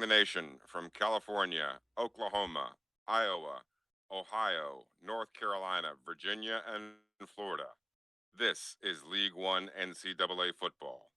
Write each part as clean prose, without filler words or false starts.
the nation from California, Oklahoma, Iowa, Ohio, North Carolina, Virginia, and Florida. This is League One NCAA football.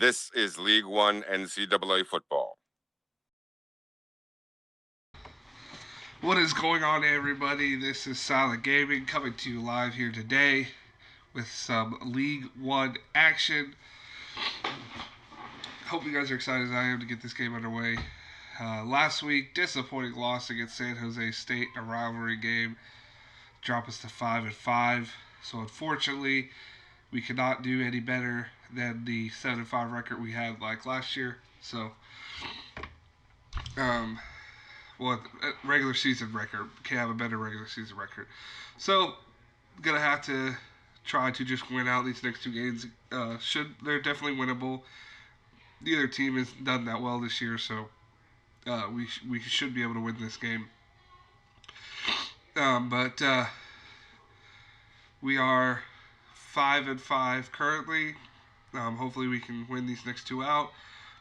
This is League One NCAA football. What is going on, everybody? This is Silent Gaming coming to you live here today with some League One action. Hope you guys are excited as I am to get this game underway. Last week, disappointing loss against San Jose State, a rivalry game, drop us to 5-5. So unfortunately, we cannot do any better than the 7-5 record we had like last year. So, regular season record. Can't have a better regular season record. So, gonna have to try to just win out these next two games. They're definitely winnable. Neither team has done that well this year, so we should be able to win this game. But we are 5-5 currently. Hopefully we can win these next two out,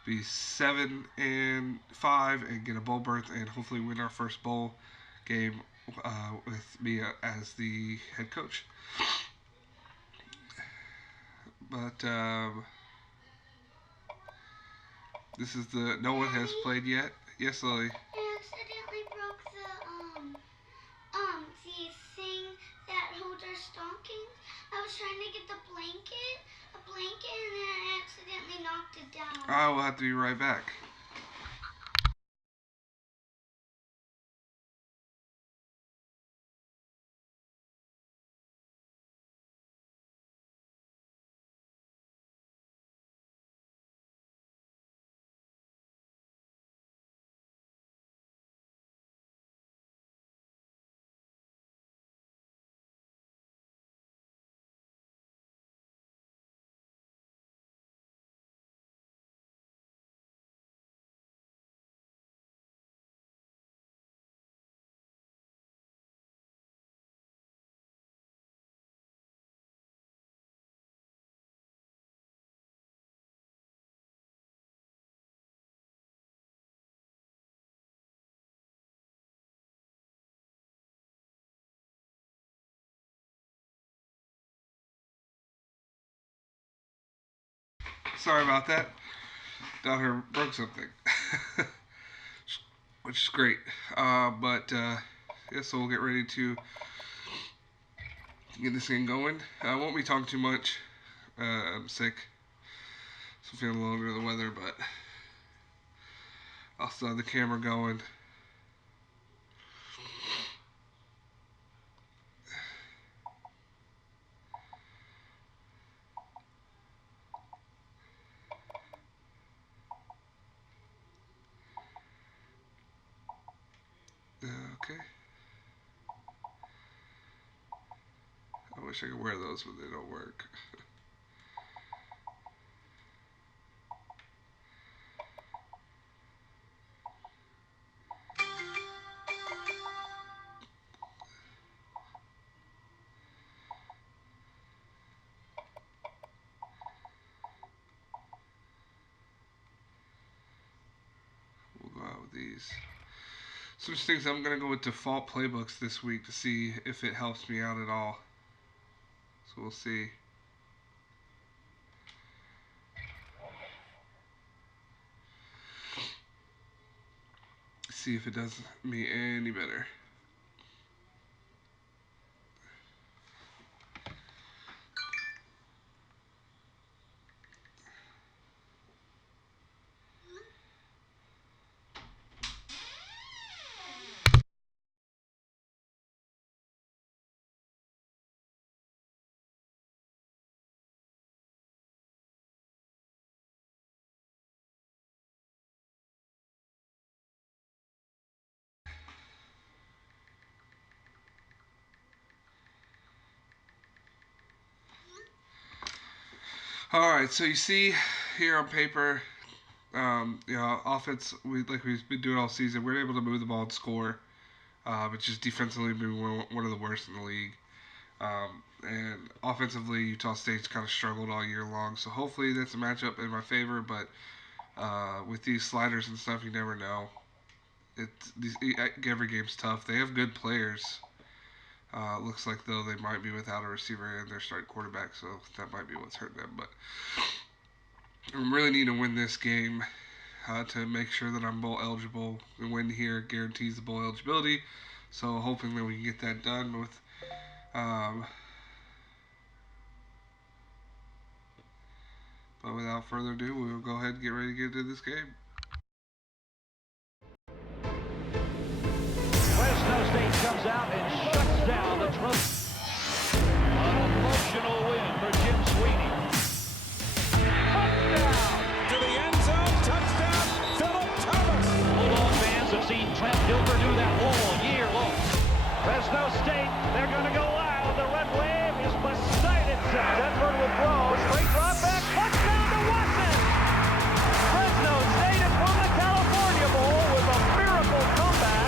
be 7-5, and get a bowl berth, and hopefully win our first bowl game with me as the head coach. But this is no one has played yet. Yes, Lily. I accidentally broke the thing that holds our stockings. I was trying to get a blanket, and then I accidentally knocked it down. I will have to be right back. Sorry about that. Down here broke something, which is great. Yeah, so we'll get ready to get this thing going. I won't be talking too much. I'm sick, so I'm feeling a little under the weather, but I'll still have the camera going. Okay. I wish I could wear those, but they don't work. We'll go out with these. Some things I'm going to go with default playbooks this week to see if it helps me out at all. So we'll see. See if it does me any better. All right, so you see here on paper, offense. We've been doing all season. We're able to move the ball and score, but just defensively, been one of the worst in the league. And offensively, Utah State's kind of struggled all year long. So hopefully that's a matchup in my favor. But with these sliders and stuff, you never know. Every game's tough. They have good players. Looks like though they might be without a receiver and their starting quarterback, so that might be what's hurting them. But I really need to win this game to make sure that I'm bowl eligible. The win here guarantees the bowl eligibility, so hoping that we can get that done with. But without further ado, we will go ahead and get ready to get into this game. Fresno State comes out and shuts down the Trojans. An emotional win for Jim Sweeney. Touchdown! To the end zone, touchdown, Philip Thomas. Bulldog fans have seen Trent Dilfer do that all year long. Fresno State, they're going to go loud. The red wave is beside itself. Denver will throw, straight drop back, touchdown to Watson. Fresno State has won the California Bowl with a miracle comeback.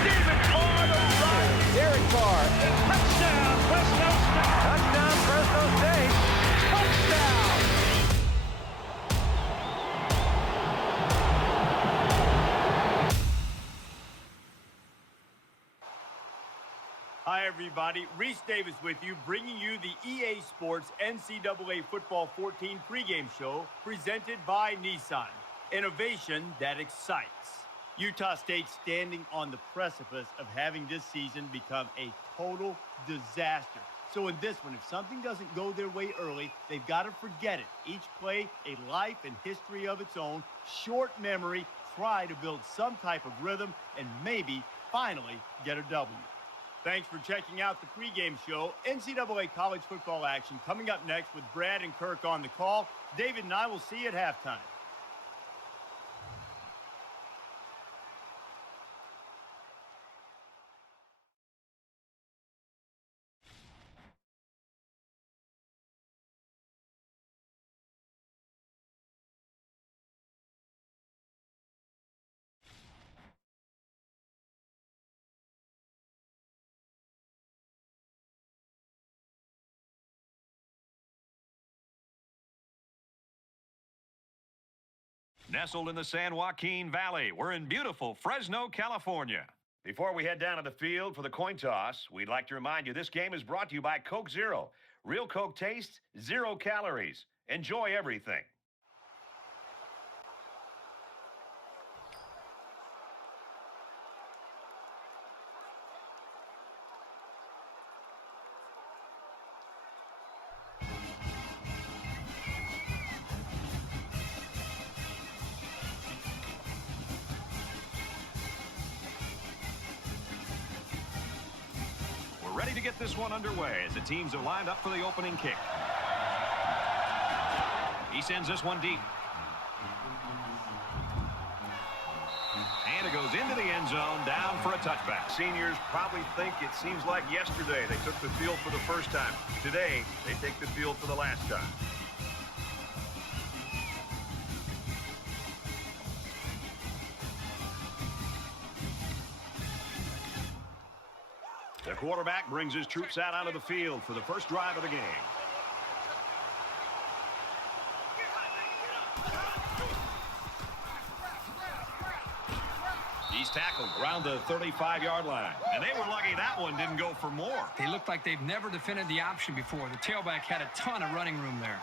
David Carr to right. Derek Carr, touchdown Fresno State. Touchdown Fresno State. Touchdown. Hi, everybody. Reese Davis with you, bringing you the EA Sports NCAA Football 14 pregame show presented by Nissan. Innovation that excites. Utah State standing on the precipice of having this season become a total disaster. So in this one, if something doesn't go their way early, they've got to forget it. Each play, a life and history of its own, short memory, try to build some type of rhythm, and maybe finally get a W. Thanks for checking out the pregame show. NCAA college football action coming up next with Brad and Kirk on the call. David and I will see you at halftime. Nestled in the San Joaquin Valley, we're in beautiful Fresno, California. Before we head down to the field for the coin toss, we'd like to remind you this game is brought to you by Coke Zero. Real Coke taste, 0 calories. Enjoy everything. ready to get this one underway as the teams are lined up for the opening kick. He sends this one deep. And it goes into the end zone, down for a touchback. Seniors probably think it seems like yesterday they took the field for the first time. Today, they take the field for the last time. The quarterback brings his troops out onto the field for the first drive of the game. He's tackled around the 35-yard line. And they were lucky that one didn't go for more. They look like they've never defended the option before. The tailback had a ton of running room there.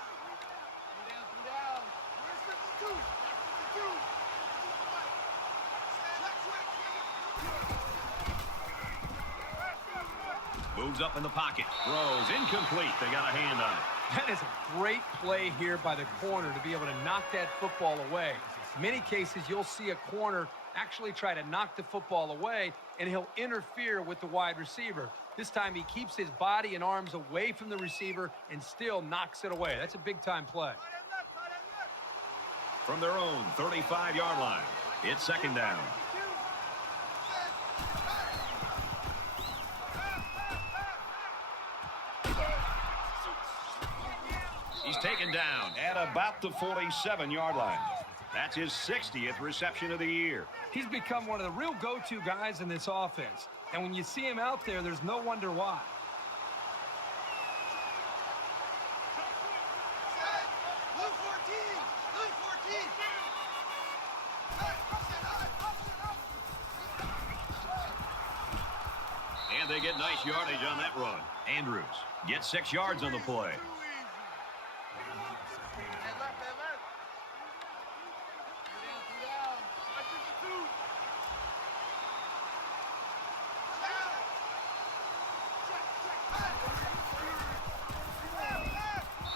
Moves up in the pocket. Throws incomplete. They got a hand on it. That is a great play here by the corner to be able to knock that football away. In many cases, you'll see a corner actually try to knock the football away, and he'll interfere with the wide receiver. This time he keeps his body and arms away from the receiver and still knocks it away. That's a big-time play. From their own 35-yard line, it's second down. He's taken down at about the 47-yard line. That's his 60th reception of the year. He's become one of the real go-to guys in this offense. And when you see him out there, there's no wonder why. And they get nice yardage on that run. Andrews gets 6 yards on the play.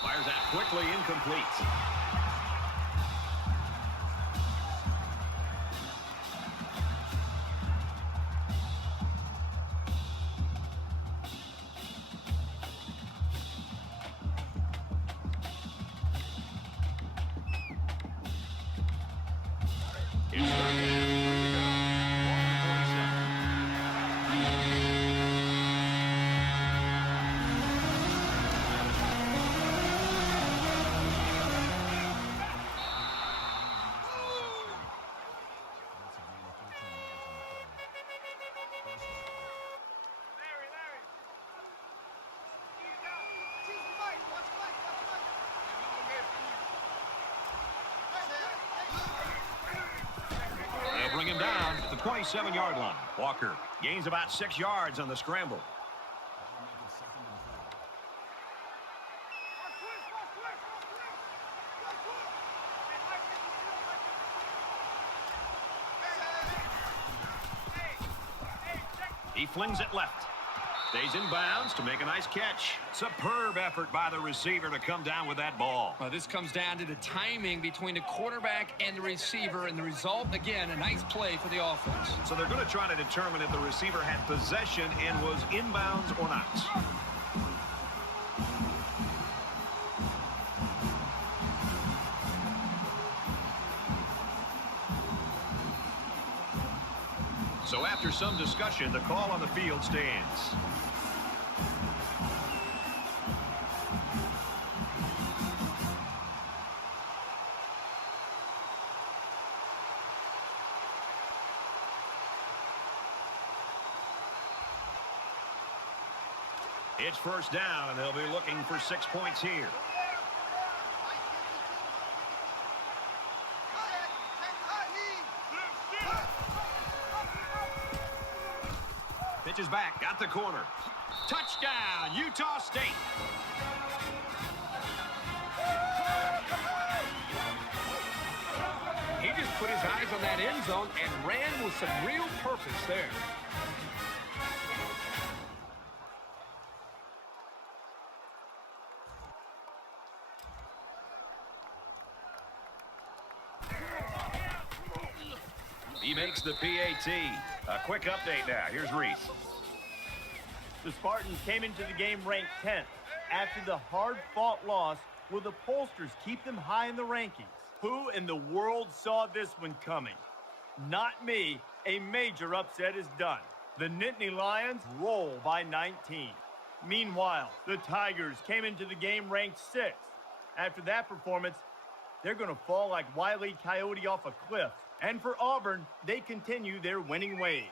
Fires out quickly, incomplete. It's third down. They'll bring him down at the 27-yard line. Walker gains about 6 yards on the scramble. He flings it left. Stays in bounds to make a nice catch. Superb effort by the receiver to come down with that ball. Well, this comes down to the timing between the quarterback and the receiver, and the result, again, a nice play for the offense. So they're going to try to determine if the receiver had possession and was inbounds or not. So after some discussion, the call on the field stands. It's first down, and they'll be looking for 6 points here. Pitches back, got the corner. Touchdown, Utah State. He just put his eyes on that end zone and ran with some real purpose there. He makes the PAT. A quick update now. Here's Reese. The Spartans came into the game ranked 10th. After the hard-fought loss, will the pollsters keep them high in the rankings? Who in the world saw this one coming? Not me. A major upset is done. The Nittany Lions roll by 19. Meanwhile, the Tigers came into the game ranked 6th. After that performance, they're going to fall like Wile E. Coyote off a cliff. And for Auburn, they continue their winning ways.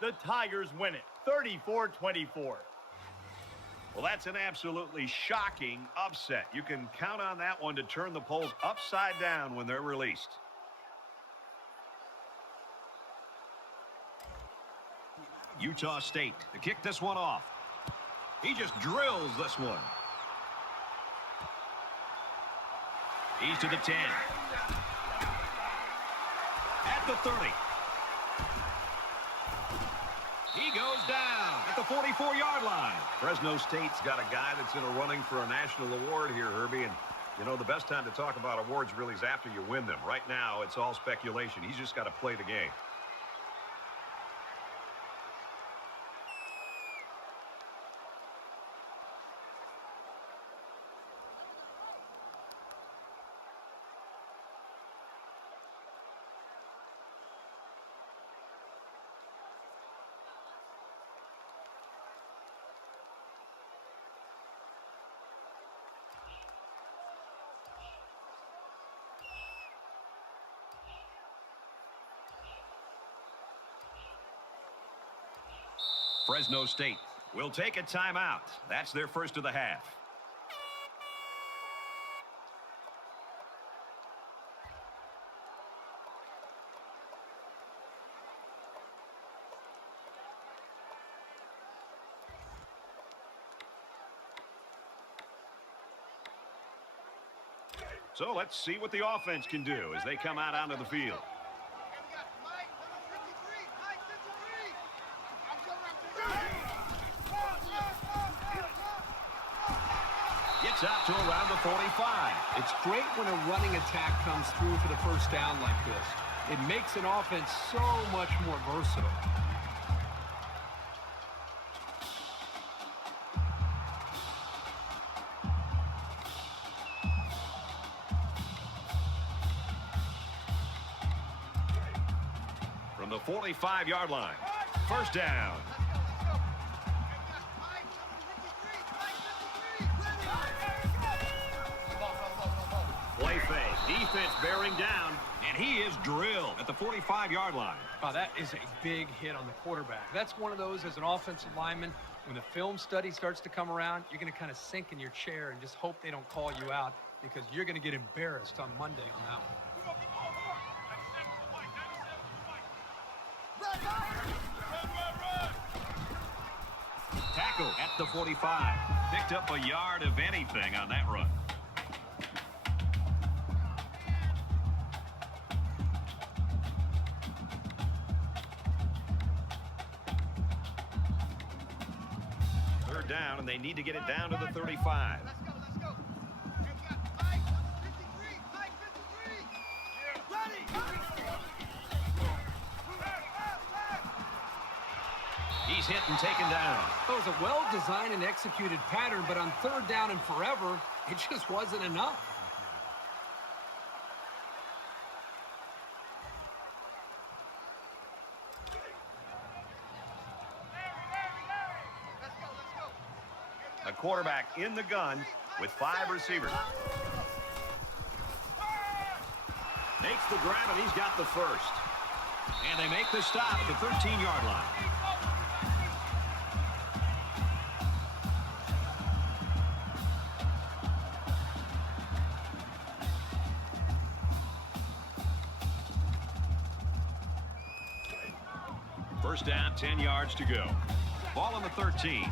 The Tigers win it, 34-24. Well, that's an absolutely shocking upset. You can count on that one to turn the polls upside down when they're released. Utah State to kick this one off. He just drills this one. He's to the 10. At the 30. He goes down at the 44-yard line. Fresno State's got a guy that's in a running for a national award here, Herbie. And, you know, the best time to talk about awards really is after you win them. Right now, it's all speculation. He's just got to play the game. Fresno State will take a timeout. That's their first of the half. So let's see what the offense can do as they come out onto the field. Gets out to around the 45. It's great when a running attack comes through for the first down like this. It makes an offense so much more versatile. From the 45-yard line, first down. Play fake. Defense bearing down, and he is drilled at the 45-yard line. Oh, that is a big hit on the quarterback. That's one of those as an offensive lineman, when the film study starts to come around, you're going to kind of sink in your chair and just hope they don't call you out because you're going to get embarrassed on Monday on that one. Tackle at the 45. Picked up a yard of anything on that run. Third down, and they need to get it down to the 35. He's hit and taken down. It was a well-designed and executed pattern, but on third down and forever, it just wasn't enough. A quarterback in the gun with 5 receivers. Makes the grab, and he's got the first. And they make the stop at the 13-yard line. First down, 10 yards to go. Ball on the 13.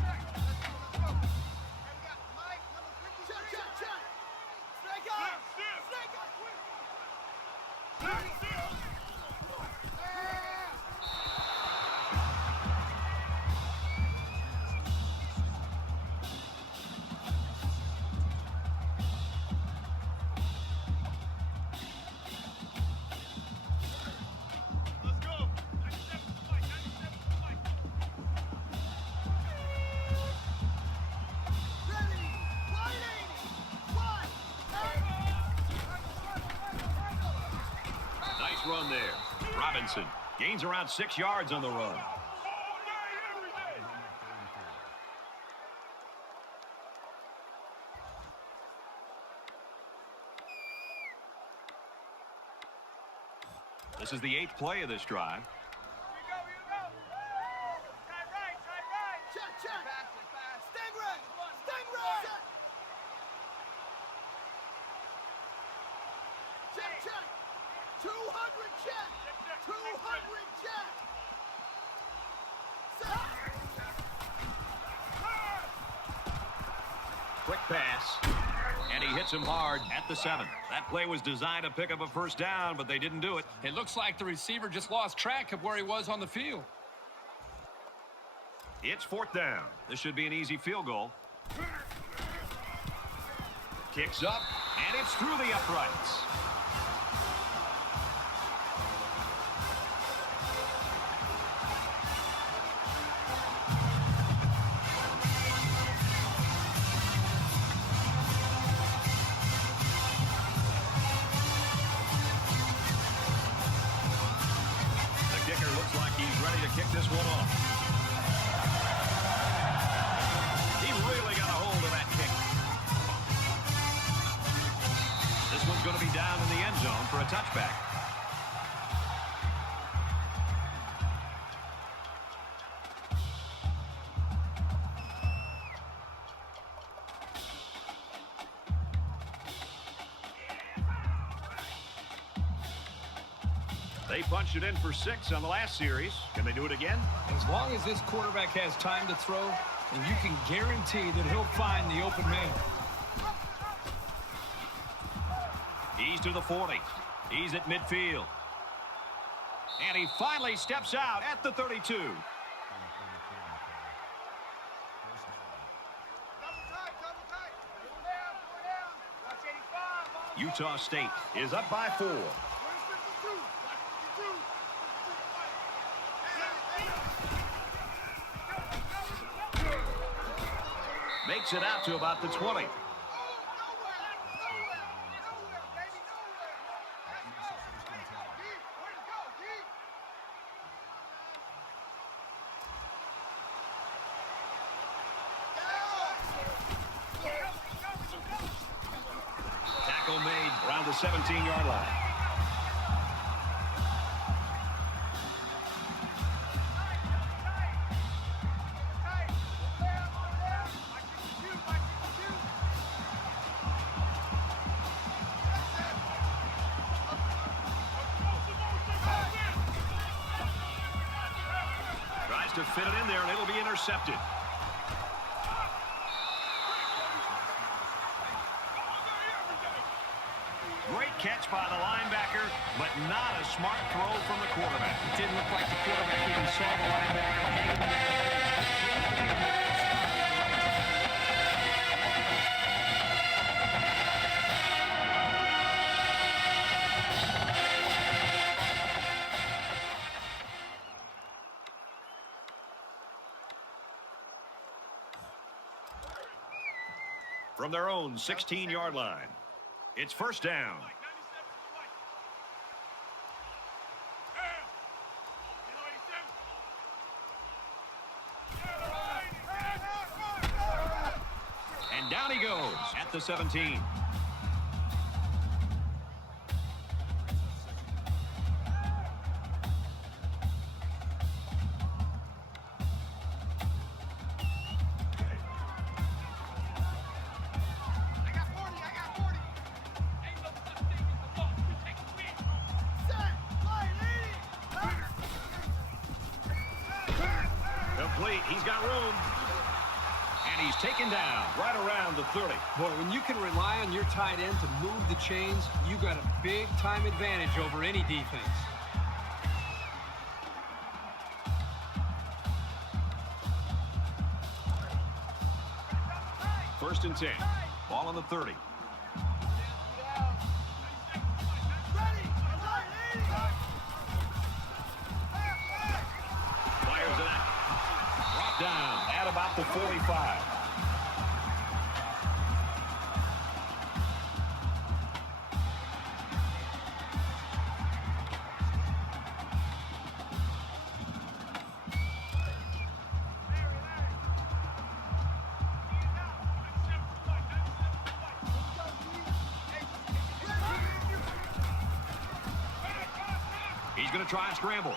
Robinson gains around 6 yards on the run. This is the 8th play of this drive. Quick pass, and he hits him hard at the 7. That play was designed to pick up a first down, but they didn't do it. It looks like the receiver just lost track of where he was on the field. It's 4th down. This should be an easy field goal. Kicks up, and it's through the uprights. Kick this one off. He really got a hold of that kick. This one's going to be down in the end zone for a touchback. They punched it in for 6 on the last series. Can they do it again? As long as this quarterback has time to throw, then you can guarantee that he'll find the open man. He's to the 40. He's at midfield. And he finally steps out at the 32. Utah State is up by 4. Makes it out to about the 20. Tackle made around the 17-yard line. To fit it in there, and it'll be intercepted. Great catch by the linebacker, but not a smart throw from the quarterback. It didn't look like the quarterback even saw the linebacker hanging there. From their own 16-yard line, it's 1st down. And down he goes at the 17. He's got room. And he's taken down right around the 30. Boy, when you can rely on your tight end to move the chains, you got a big-time advantage over any defense. 1st and 10. Ball on the 30. Fires it out. Brought down at about the 45. going to try and scramble.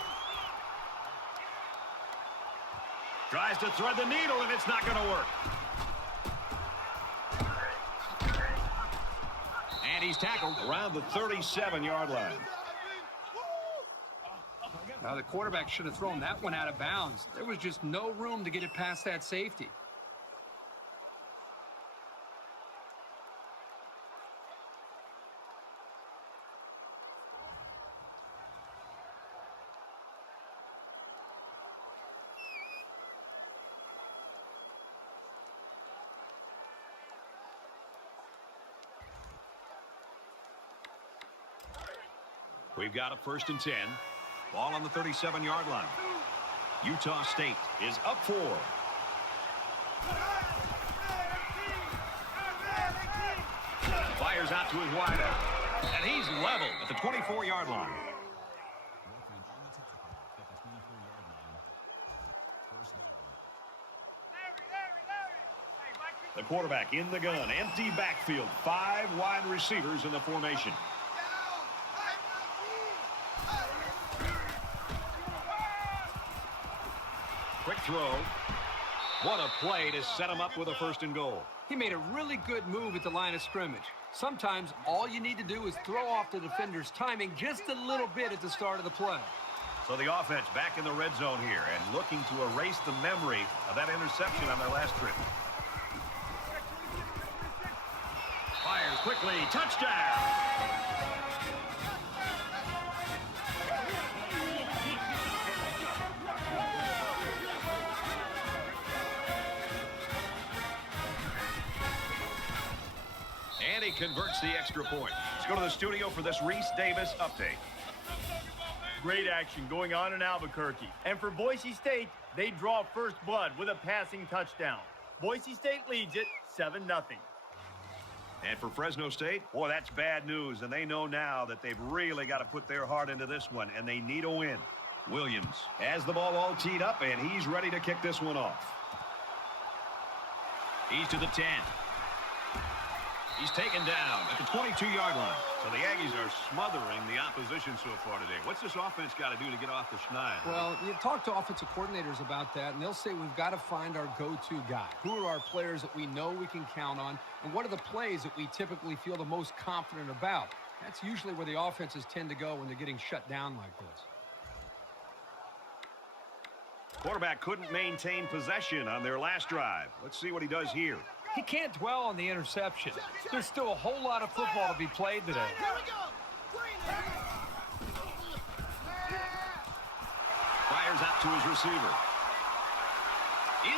Tries to thread the needle, and it's not going to work. And he's tackled around the 37-yard line. Now, the quarterback should have thrown that one out of bounds. There was just no room to get it past that safety. We've got a 1st and 10. Ball on the 37-yard line. Utah State is up 4. Fires out to his wideout. And he's level at the 24-yard line. The quarterback in the gun. Empty backfield. 5 wide receivers in the formation. Quick throw. What a play to set him up with a 1st and goal. He made a really good move at the line of scrimmage. Sometimes all you need to do is throw off the defender's timing just a little bit at the start of the play. So the offense back in the red zone here and looking to erase the memory of that interception on their last trip. Fires quickly. Touchdown! And he converts the extra point. Let's go to the studio for this Reese Davis update. Great action going on in Albuquerque. And for Boise State, they draw first blood with a passing touchdown. Boise State leads it 7-0. And for Fresno State, boy, that's bad news. And they know now that they've really got to put their heart into this one, and they need a win. Williams has the ball all teed up, and he's ready to kick this one off. He's to the 10. He's taken down at the 22-yard line. So the Aggies are smothering the opposition so far today. What's this offense got to do to get off the schneid? Well, you talk to offensive coordinators about that, and they'll say we've got to find our go-to guy. Who are our players that we know we can count on, and what are the plays that we typically feel the most confident about? That's usually where the offenses tend to go when they're getting shut down like this. Quarterback couldn't maintain possession on their last drive. Let's see what he does here. He can't dwell on the interception. There's still a whole lot of football to be played today. Fires out to his receiver.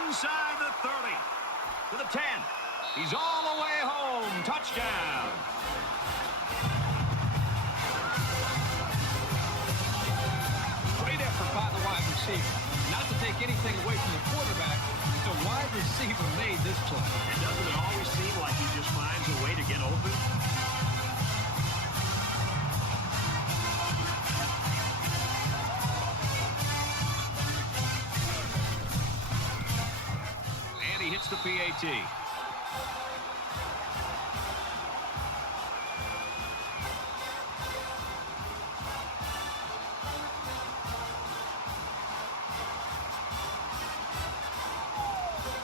Inside the 30. To the 10. He's all the way home. Touchdown. Great effort by the wide receiver. Not to take anything away from the quarterback, the wide receiver made this play. And doesn't it always seem like he just finds a way to get open? And he hits the PAT.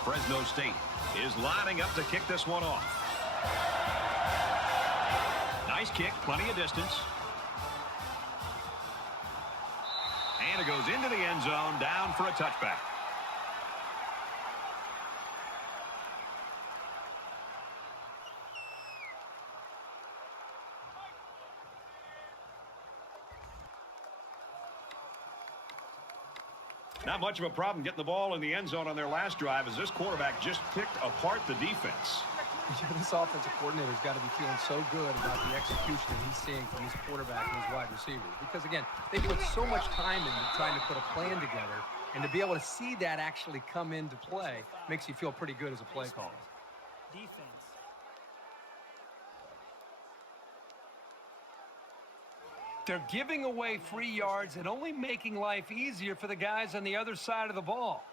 Fresno State is lining up to kick this one off. Nice kick, plenty of distance. And it goes into the end zone, down for a touchback. Not much of a problem getting the ball in the end zone on their last drive as this quarterback just picked apart the defense. This offensive coordinator's got to be feeling so good about the execution that he's seeing from his quarterback and his wide receivers. Because, again, they put so much time into trying to put a plan together, and to be able to see that actually come into play makes you feel pretty good as a play caller. Defense. They're giving away free yards and only making life easier for the guys on the other side of the ball.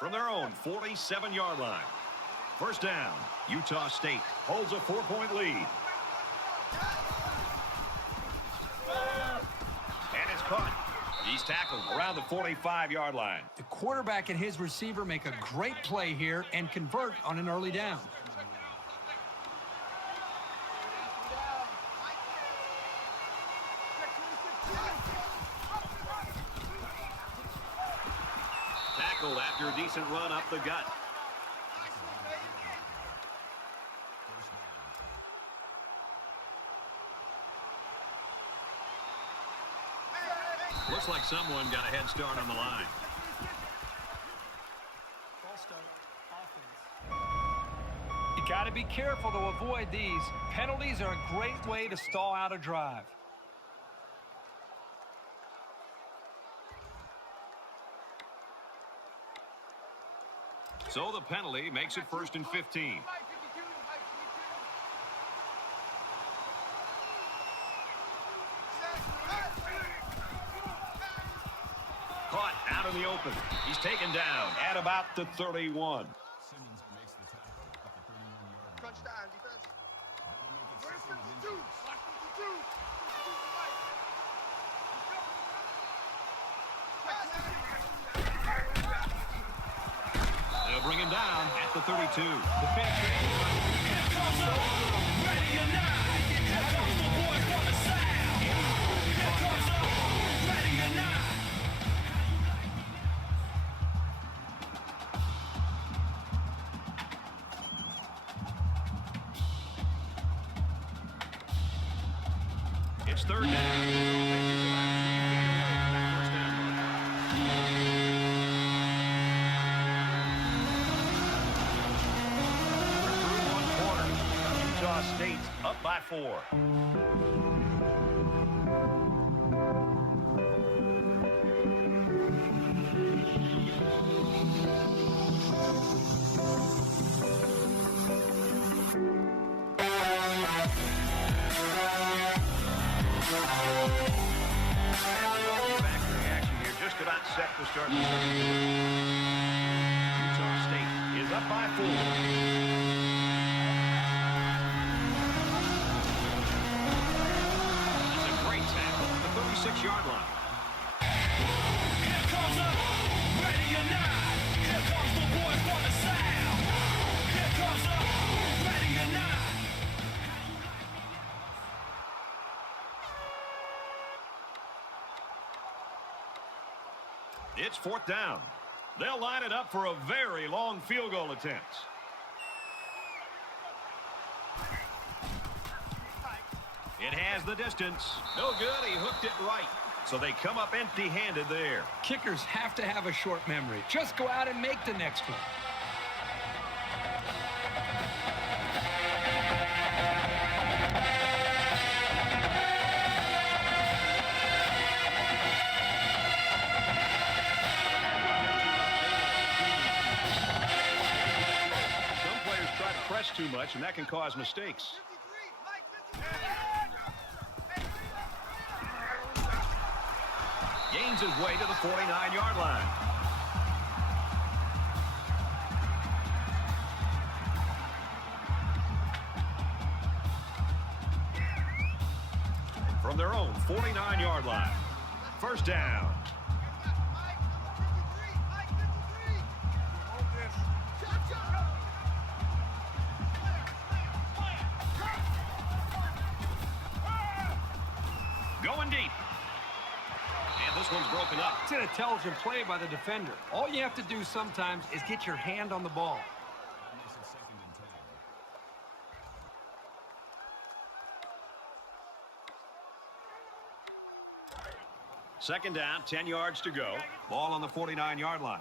From their own 47-yard line, First down. Utah State holds a 4-point lead. And it's caught. He's tackled around the 45-yard line. The quarterback and his receiver make a great play here and convert on an early down. Tackled after a decent run up the gut. Looks like someone got a head start on the line. You got to be careful to avoid these. Penalties are a great way to stall out a drive. So the penalty makes it 1st and 15. Caught out in the open. He's taken down at about the 31. Crunch time, defense. Where's 52? 52. They'll bring him down at the 32. The It's 3rd down. Utah State's up by 4. Factory action here, just about set to start the second quarter. Utah State is up by 4. That's a great tackle at the 36-yard line. Here comes up, ready or not. Here comes the boys for the sound. Here comes up, ready or not. It's 4th down. They'll line it up for a very long field goal attempt. It has the distance. No good. He hooked it right. So they come up empty-handed there. Kickers have to have a short memory. Just go out and make the next one. Some players try to press too much, and that can cause mistakes. Gains his way to the 49-yard line. From their own 49-yard line. First down. Going deep. And this one's broken up. It's an intelligent play by the defender. All you have to do sometimes is get your hand on the ball. Second down, 10 yards to go. Ball on the 49-yard line.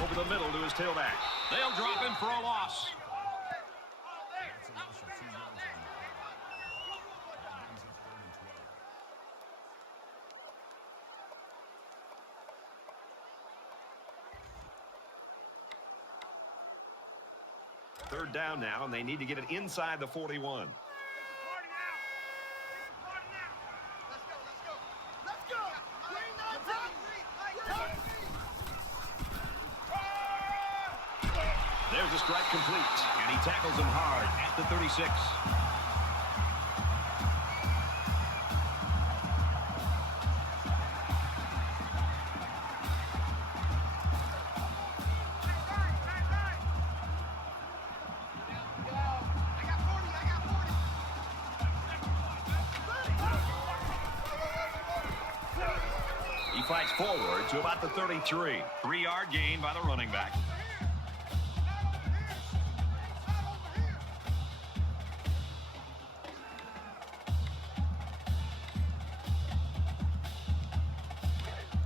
Over the middle to his tailback. They'll drop him for a loss. Third down now, and they need to get it inside the 41. strike complete, and he tackles him hard at the 36. He fights forward to about the 33. 3-yard gain by the running back.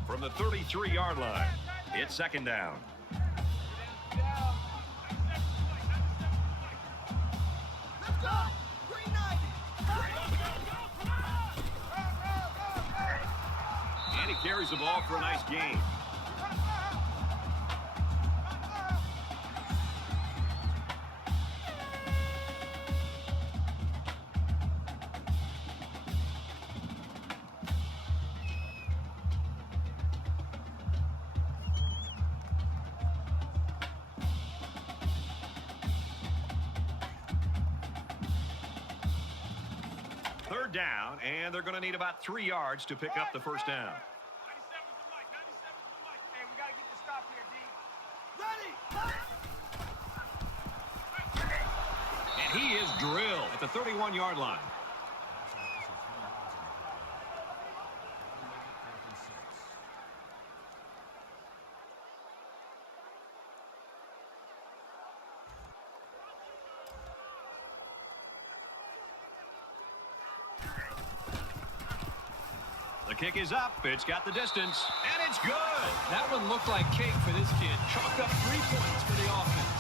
From the 33-yard line, it's second down. And he carries the ball for a nice gain. Third down, and they're going to need about 3 yards to pick up the first down. 97 to Mike. 97 to Mike. Hey, we got to get the stop here, D. Ready. And he is drilled at the 31-yard line. The kick is up. It's got the distance, and it's good. That one looked like cake for this kid. Chalked up 3 points for the offense.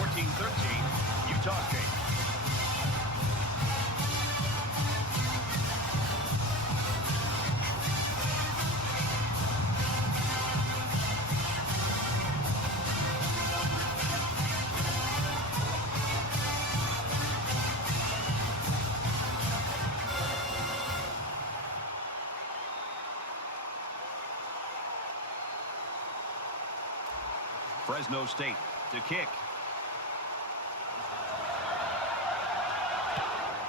14-13, Utah State. Fresno State to kick.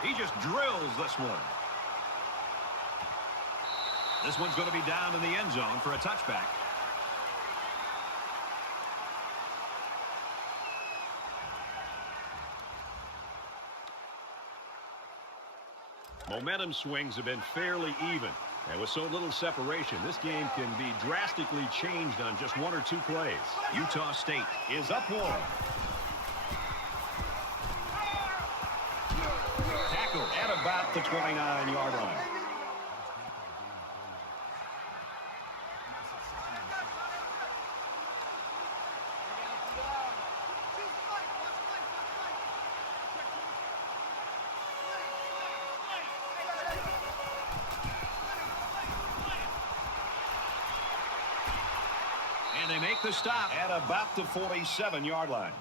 He just drills this one. This one's going to be down in the end zone for a touchback. Momentum swings have been fairly even. And with so little separation, this game can be drastically changed on just 1 or 2 plays. Utah State is up 1. Tackle at about the 29-yard line. And they make the stop at about the 47-yard line.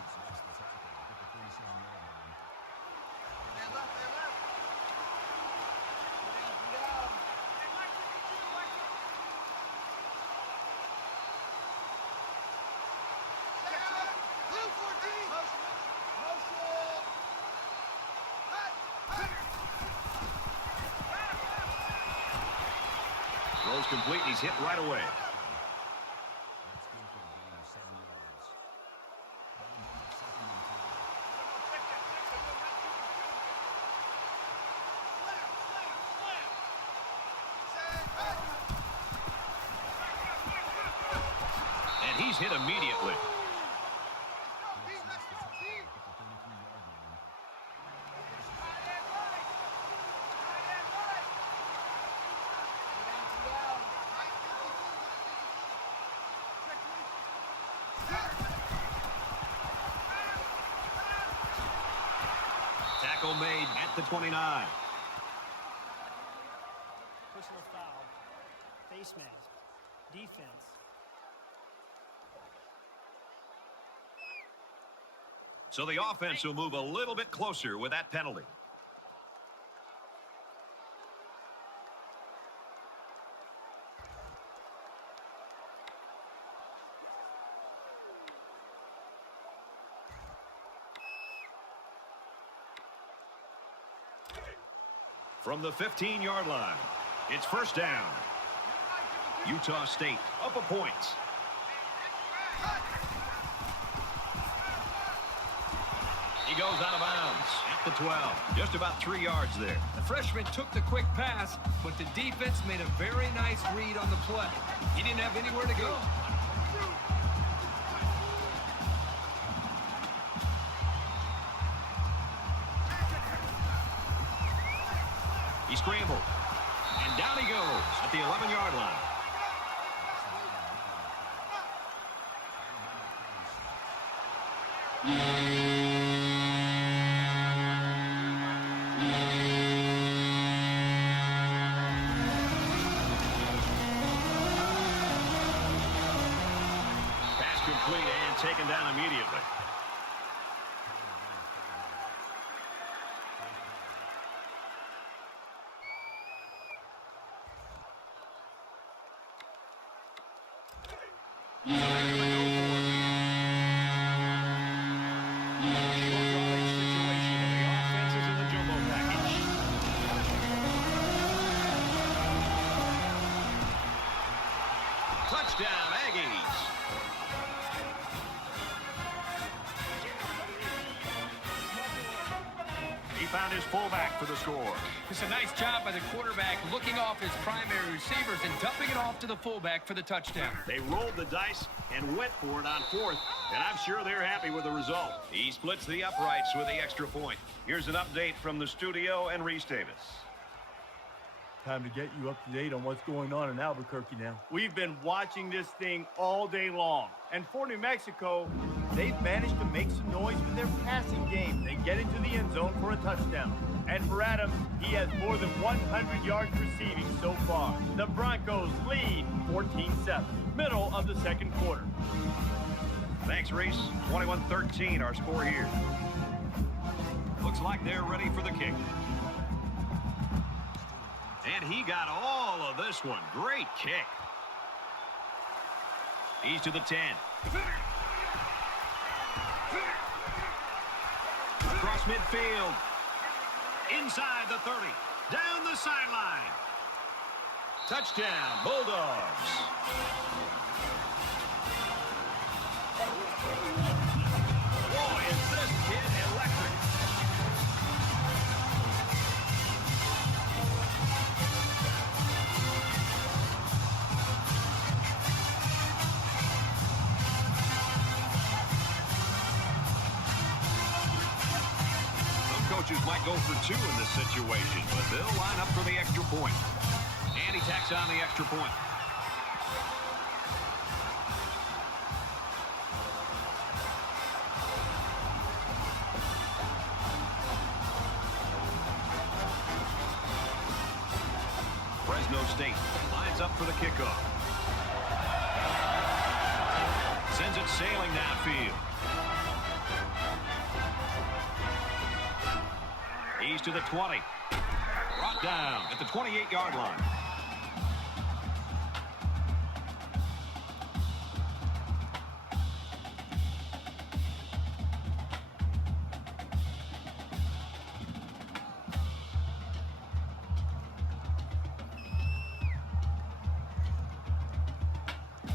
Throws complete, and he's hit right away. And he's hit immediately. Tackle made at the 29. Personal foul. Face mask. Defense. So the offense will move a little bit closer with that penalty. From the 15-yard line, it's first down. Utah State up a point. He goes out of bounds at the 12. Just about 3 yards there. The freshman took the quick pass, but the defense made a very nice read on the play. He didn't have anywhere to go. He scrambled. And down he goes at the 11-yard line. Pass complete and taken down immediately. Touchdown, Aggies. He found his fullback for the score. It's a nice job by the quarterback looking off his primary receivers and dumping it off to the fullback for the touchdown. They rolled the dice and went for it on fourth, and I'm sure they're happy with the result. He splits the uprights with the extra point. Here's an update from the studio and Reese Davis. Time to get you up to date on what's going on in Albuquerque now. We've been watching this thing all day long. And for New Mexico, they've managed to make some noise with their passing game. They get into the end zone for a touchdown. And for Adams, he has more than 100 yards receiving so far. The Broncos lead 14-7, middle of the second quarter. Thanks, Reese. 21-13, our score here. Looks like they're ready for the kick. And he got all of this one. Great kick. He's to the 10. Across midfield. Inside the 30. Down the sideline. Touchdown, Bulldogs. Boy, is this kid electric. Coaches might go for two in this situation, but they'll line up for the extra point. And he tacks on the extra point. Fresno State lines up for the kickoff. Sends it sailing downfield. He's to the 20. Brought down at the 28-yard line.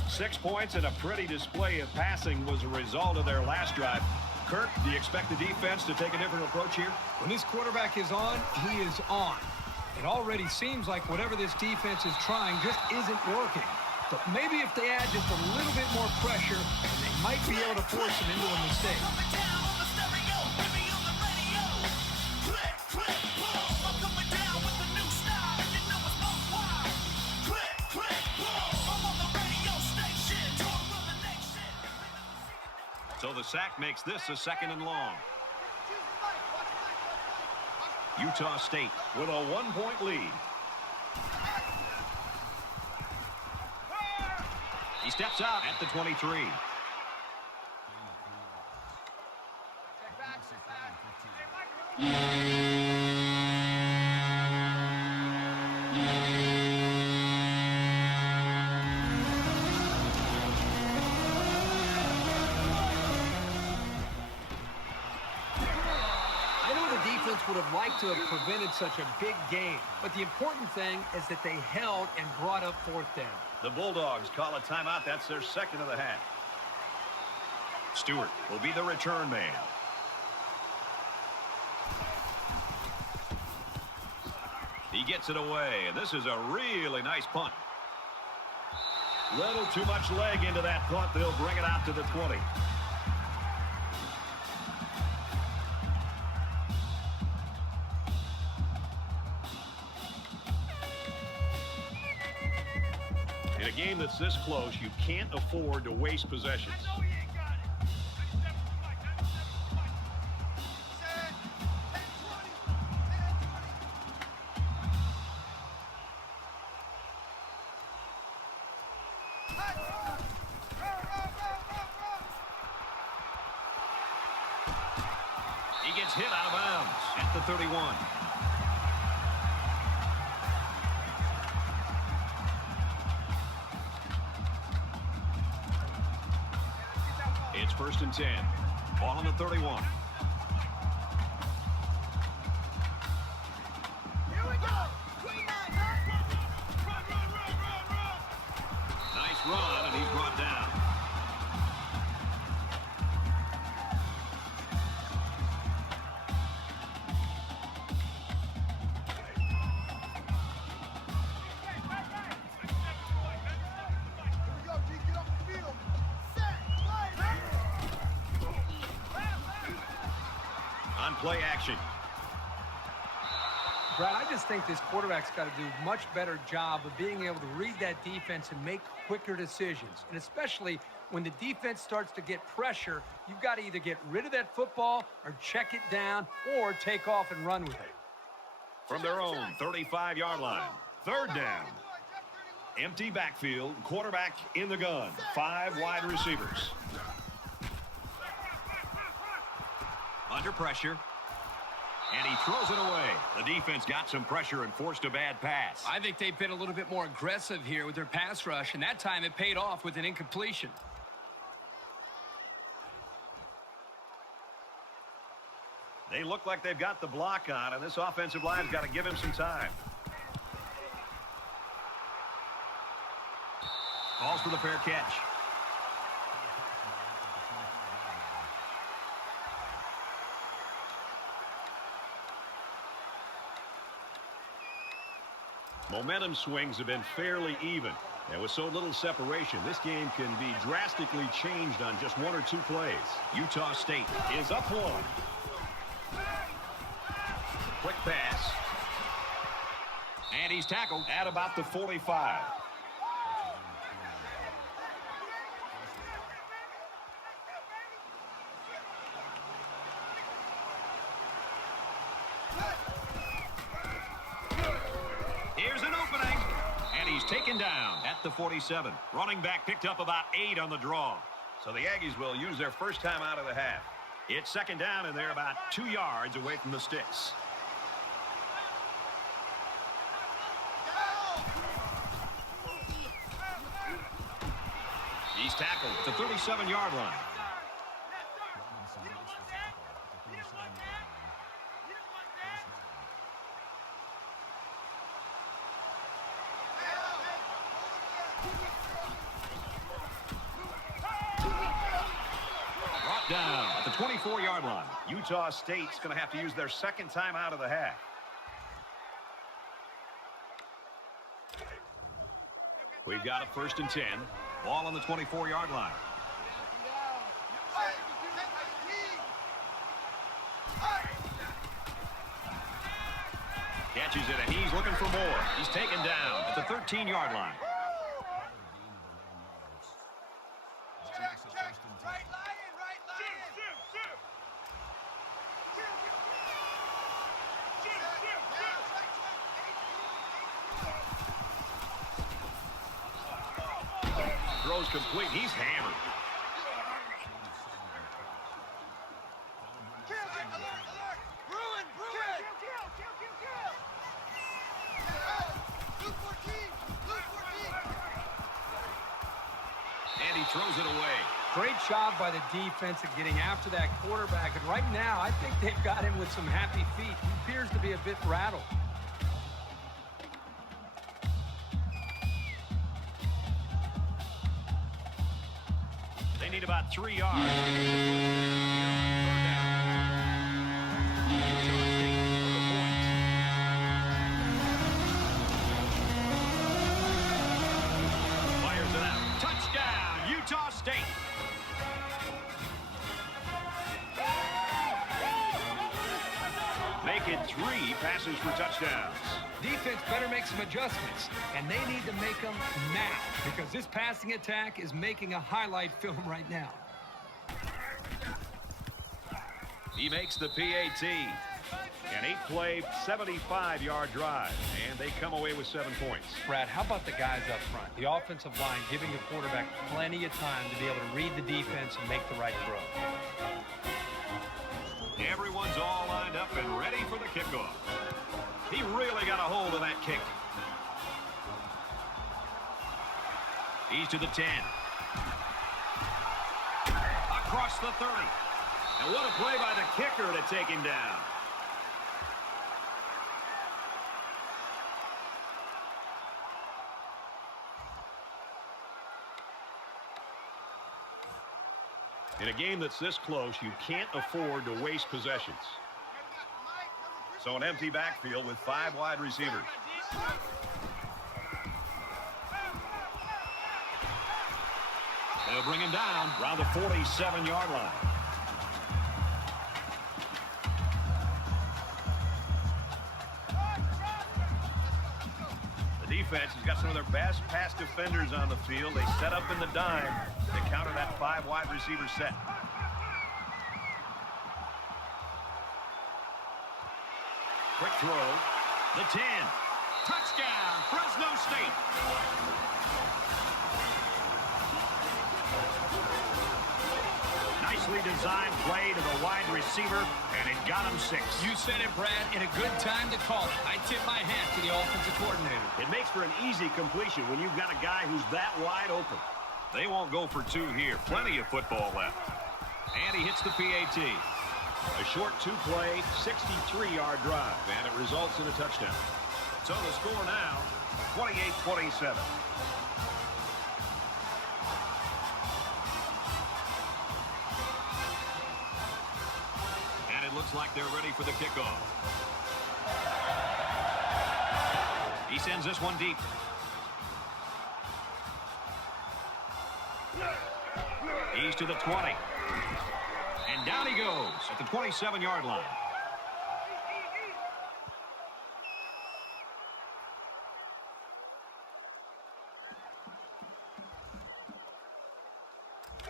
Six points and a pretty display of passing was a result of their last drive. Kirk, do you expect the defense to take a different approach here? When this quarterback is on, he is on. It already seems like whatever this defense is trying just isn't working. But maybe if they add just a little bit more pressure, they might be able to force him into a mistake. So the sack makes this a second and long. Utah State with a 1-point lead. He steps out at the 23. Would have liked to have prevented such a big game. But the important thing is that they held and brought up fourth down. The Bulldogs call a timeout. That's their second of the half. Stewart will be the return man. He gets it away, and this is a really nice punt. Little too much leg into that punt. They'll bring it out to the 20. In a game that's this close, you can't afford to waste possessions. He gets hit out of bounds at the 31. It's 1st and 10. Ball on the 31. Here we go. Nice run, and he's brought down. On play action. Brad, I just think this quarterback's got to do a much better job of being able to read that defense and make quicker decisions. And especially when the defense starts to get pressure, you've got to either get rid of that football or check it down or take off and run with it. From their own 35-yard line. 3rd down. Empty backfield. Quarterback in the gun. 5 wide receivers. Under pressure. And he throws it away. The defense got some pressure and forced a bad pass. I think they've been a little bit more aggressive here with their pass rush, and that time it paid off with an incompletion. They look like they've got the block on, and this offensive line's got to give him some time. Calls for the fair catch. Momentum swings have been fairly even. And with so little separation, this game can be drastically changed on just 1 or 2 plays. Utah State is up 1. Quick pass. And he's tackled at about the 45. Here's an opening. And he's taken down at the 47. Running back picked up about 8 on the draw. So the Aggies will use their first time out of the half. It's 2nd down, and they're about 2 yards away from the sticks. He's tackled at the 37-yard line. Brought down at the 24-yard line. Utah State's going to have to use their 2nd time out of the half. We've got a 1st and 10. Ball on the 24-yard line. Catches it, and he's looking for more. He's taken down at the 13-yard line. Throws complete. He's hammered. And he throws it away. Great job by the defense of getting after that quarterback. And right now, I think they've got him with some happy feet. He appears to be a bit rattled. They need about 3 yards. Fires it out. Touchdown, Utah State. Make it 3 passes for touchdowns. Defense better make some adjustments, and they need to make them now because this passing attack is making a highlight film right now. He makes the PAT. An 8-play, 75-yard drive, and they come away with 7 points. Brad, how about the guys up front? The offensive line giving the quarterback plenty of time to be able to read the defense and make the right throw. Everyone's all lined up and ready for the kickoff. He really got a hold of that kick. He's to the 10. Across the 30. And what a play by the kicker to take him down. In a game that's this close, you can't afford to waste possessions. So an empty backfield with 5 wide receivers. They'll bring him down around the 47-yard line. The defense has got some of their best pass defenders on the field. They set up in the dime to counter that 5 wide receiver set. Quick throw. The 10. Touchdown, Fresno State. Nicely designed play to the wide receiver, and it got him 6. You said it, Brad, and a good time to call it. I tip my hat to the offensive coordinator. It makes for an easy completion when you've got a guy who's that wide open. They won't go for 2 here. Plenty of football left. And he hits the PAT. A short 2-play, 63-yard drive, and it results in a touchdown. So the score now, 28-27. And it looks like they're ready for the kickoff. He sends this one deep. He's to the 20. And down he goes at the 27-yard line.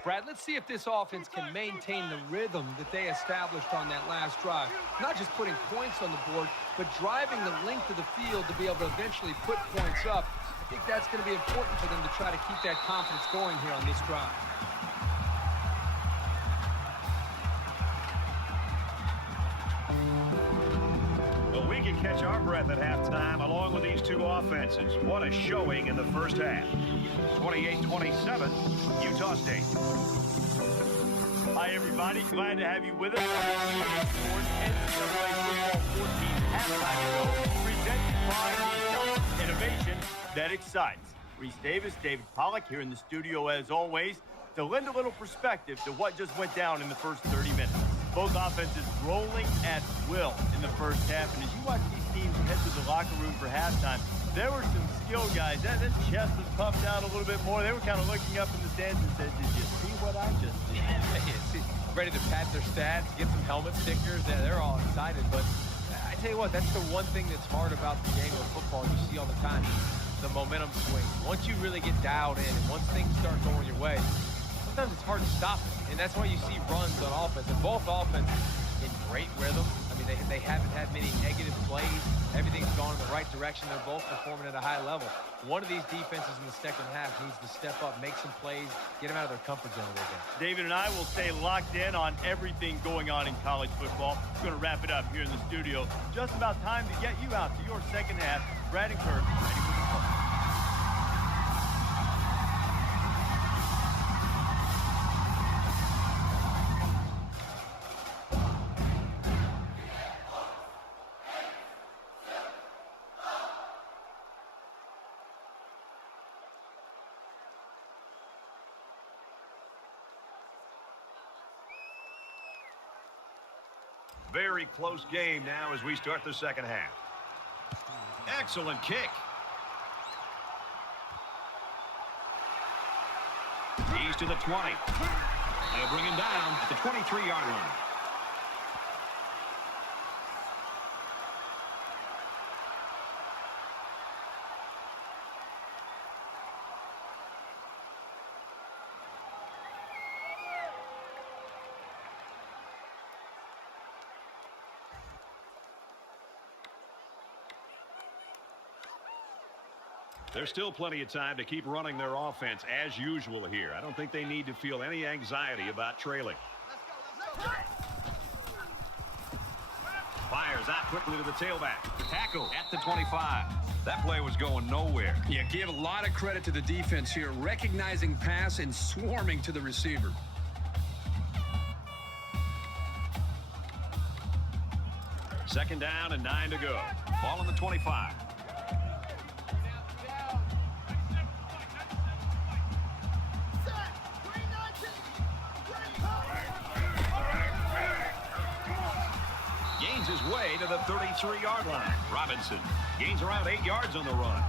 Brad, let's see if this offense can maintain the rhythm that they established on that last drive. Not just putting points on the board, but driving the length of the field to be able to eventually put points up. I think that's going to be important for them to try to keep that confidence going here on this drive. Well, we can catch our breath at halftime along with these 2 offenses. What a showing in the first half. 28-27, Utah State. Hi, everybody. Glad to have you with us on the Sports NCAA Football 14 halftime show presented by Nissan. Innovation that excites. Reese Davis, David Pollack here in the studio as always to lend a little perspective to what just went down in the first 30 minutes. Both offenses rolling at will in the first half. And as you watch these teams head to the locker room for halftime, there were some skill guys. That chest was puffed out a little bit more. They were kind of looking up in the stands and said, did you see what I just did? Ready to pad their stats, get some helmet stickers. They're all excited. But I tell you what, that's the one thing that's hard about the game of football you see all the time, the momentum swing. Once you really get dialed in and once things start going your way, sometimes it's hard to stop it. And that's why you see runs on offense. And both offenses in great rhythm. I mean, they haven't had many negative plays. Everything's gone in the right direction. They're both performing at a high level. One of these defenses in the second half needs to step up, make some plays, get them out of their comfort zone a little bit. David and I will stay locked in on everything going on in college football. We're going to wrap it up here in the studio. Just about time to get you out to your second half. Brad and Kirk, ready for the call. Very close game now as we start the second half. Excellent kick. He's to the 20. They'll bring him down at the 23-yard line. There's still plenty of time to keep running their offense as usual here. I don't think they need to feel any anxiety about trailing. Fires out quickly to the tailback. Tackle at the 25. That play was going nowhere. Yeah, give a lot of credit to the defense here, recognizing pass and swarming to the receiver. Second down and 9 to go. Ball on the 25. Gains his way to the 33-yard line. Robinson gains around 8 yards on the run.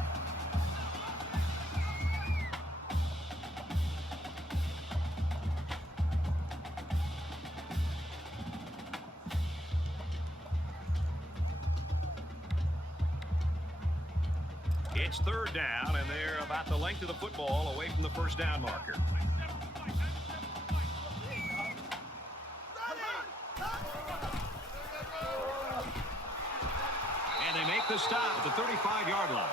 It's third down, and they're about the length of the football away from the first down marker. And they make the stop at the 35-yard line.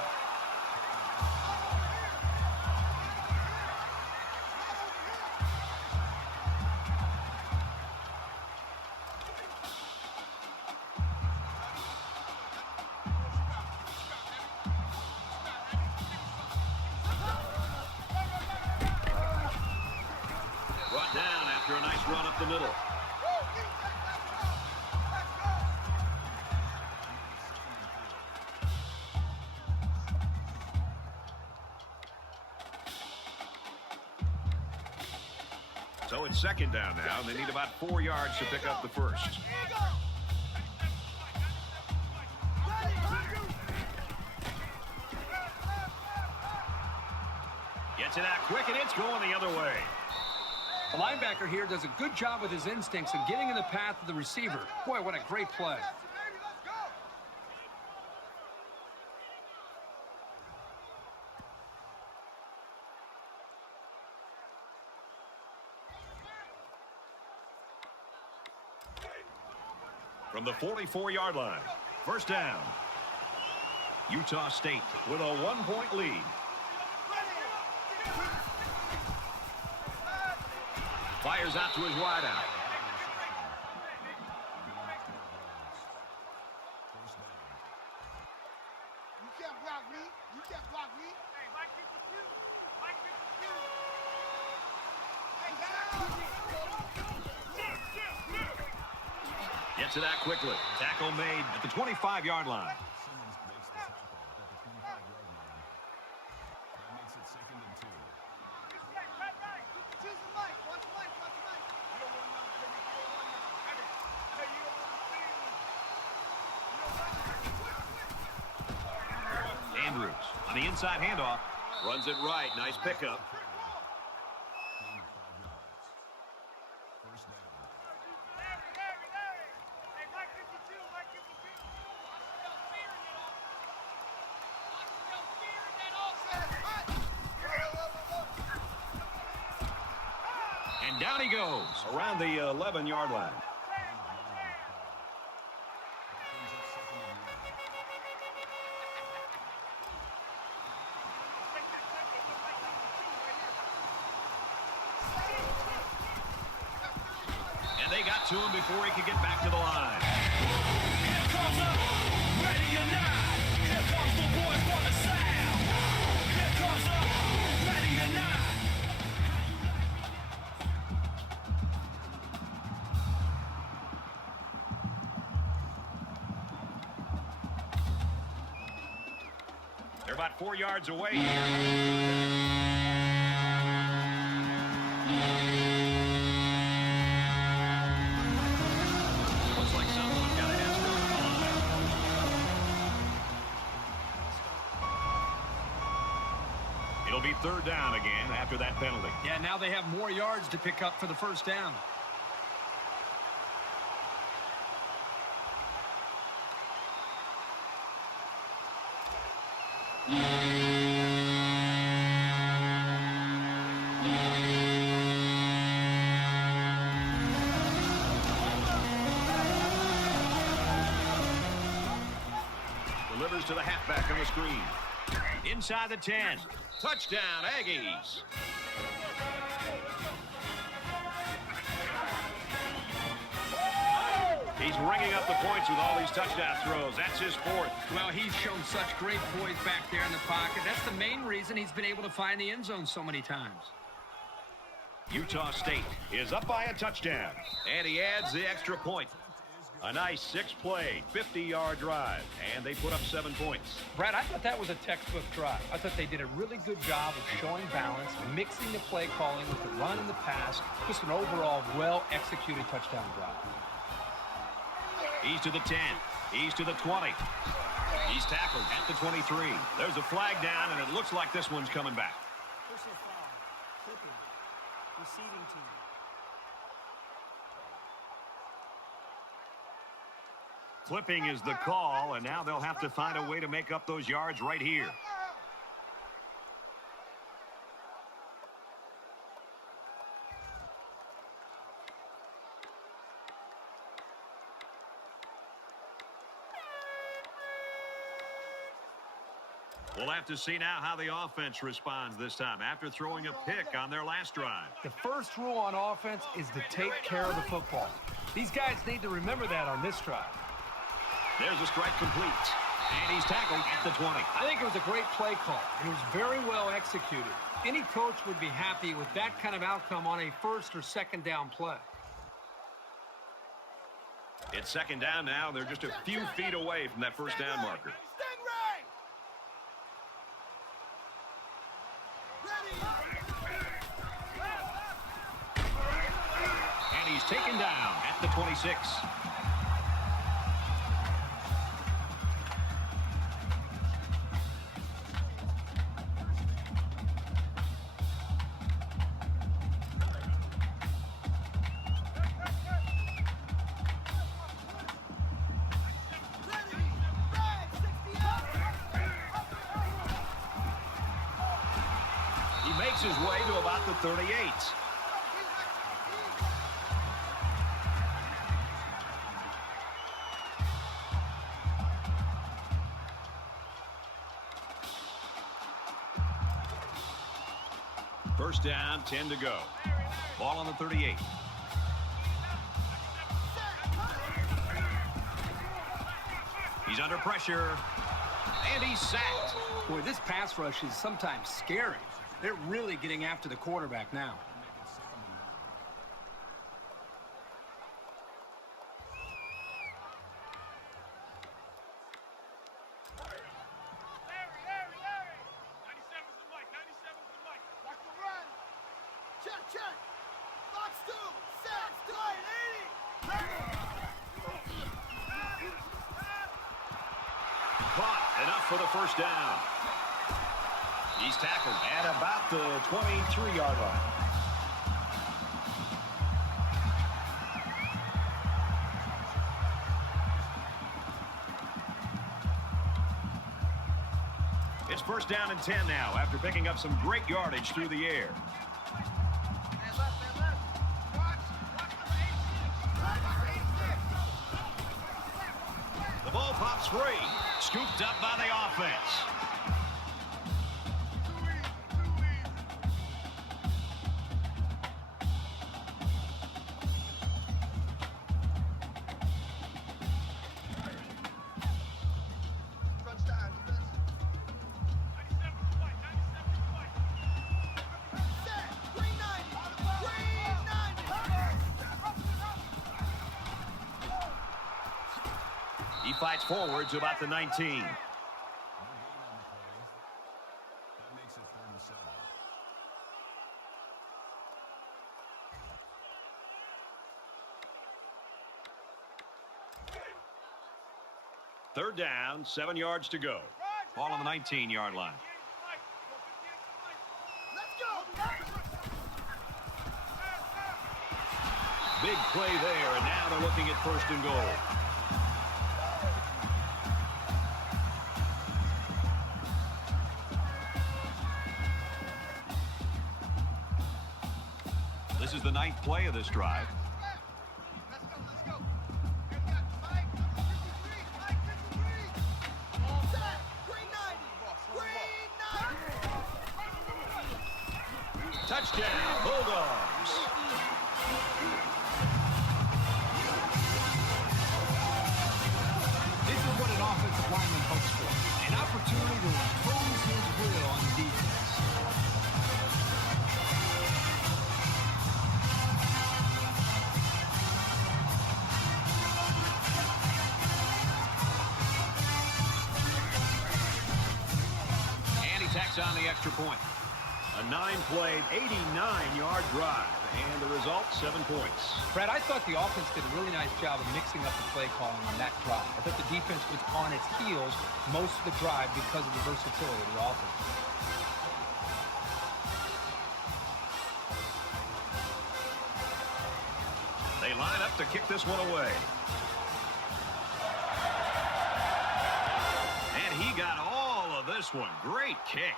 Brought down after a nice run up the middle. So it's second down now, and they need about 4 yards to pick up the first. Gets it out quick, and it's going the other way. The linebacker here does a good job with his instincts and getting in the path of the receiver. Boy, what a great play. From the 44-yard line, first down. Utah State with a 1-point lead. Fires out to his wideout. You can't block me. You can't block me. Hey, Mike 52. Mike 52. Gets it out quickly. Tackle made at the 25-yard line. Andrews on the inside handoff. Runs it right. Nice pickup. And down he goes around the 11-yard line. And they got to him before he could get back to the line. Here comes the ready or not. Here comes the boys for the sound. Here comes the ready or not. They're about 4 yards away. Looks like something It'll be third down again after that penalty. Yeah, now they have more yards to pick up for the first down. Delivers to the halfback on the screen. Inside the 10. Touchdown, Aggies. He's ringing up the points with all these touchdown throws. That's his fourth. Well, he's shown such great poise back there in the pocket. That's the main reason he's been able to find the end zone so many times. Utah State is up by a touchdown. And he adds the extra point. A nice 6-play, 50-yard drive. And they put up 7 points. Brad, I thought that was a textbook drive. I thought they did a really good job of showing balance, mixing the play calling with the run and the pass. Just an overall well-executed touchdown drive. He's to the 10. He's to the 20. He's tackled at the 23. There's a flag down, and it looks like this one's coming back. Personal foul. Clipping. Receiving team. Clipping is the call, and now they'll have to find a way to make up those yards right here. We'll have to see now how the offense responds this time after throwing a pick on their last drive. The first rule on offense is to take care of the football. These guys need to remember that on this drive. There's a strike complete, and he's tackled at the 20. I think it was a great play call. It was very well executed. Any coach would be happy with that kind of outcome on a first or second down play. It's second down now. They're just a few feet away from that first down marker. And he's taken down at the 26. Makes his way to about the 38. First down, 10 to go. Ball on the 38. He's under pressure, and he's sacked. Boy, this pass rush is sometimes scary. They're really getting after the quarterback now. Caught, enough for the first down. He's tackled at about the 23-yard line. It's first down and 10 now after picking up some great yardage through the air. The ball pops free. Scooped up by the offense. He fights forward to about the 19. Third down, 7 yards to go. Ball on the 19-yard line. Big play there, and now they're looking at first and goal. This is the ninth play of this drive. Touchdown, Bulldogs. This is what an offensive lineman hopes for. An opportunity to impose his will on the defense. And he tacks on the extra point. A 9-play, 89-yard drive. And the result, 7 points. Brad, I thought the offense did a really nice job of mixing up the play calling on that drive. I thought the defense was on its heels most of the drive because of the versatility of the offense. They line up to kick this one away. And he got all of this one. Great kick.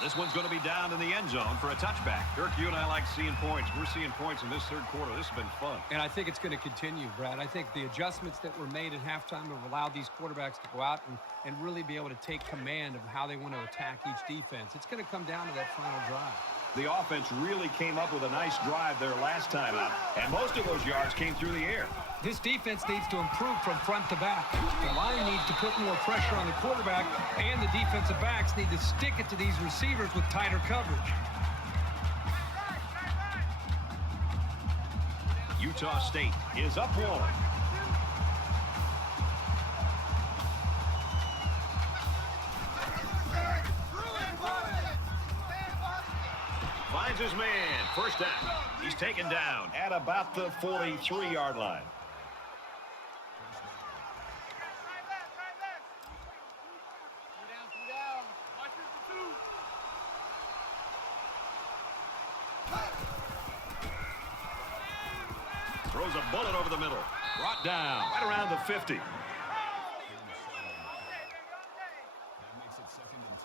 This one's going to be down in the end zone for a touchback. Dirk, you and I like seeing points. We're seeing points in this third quarter. This has been fun. And I think it's going to continue, Brad. I think the adjustments that were made at halftime have allowed these quarterbacks to go out and really be able to take command of how they want to attack each defense. It's going to come down to that final drive. The offense really came up with a nice drive there last time out, and most of those yards came through the air. This defense needs to improve from front to back. The line needs to put more pressure on the quarterback, and the defensive backs need to stick it to these receivers with tighter coverage. Utah State is up 1. Finds his man. First down. He's taken down at about the 43-yard line. Throws a bullet over the middle. Brought down right around the 50. That makes it 2nd and 2.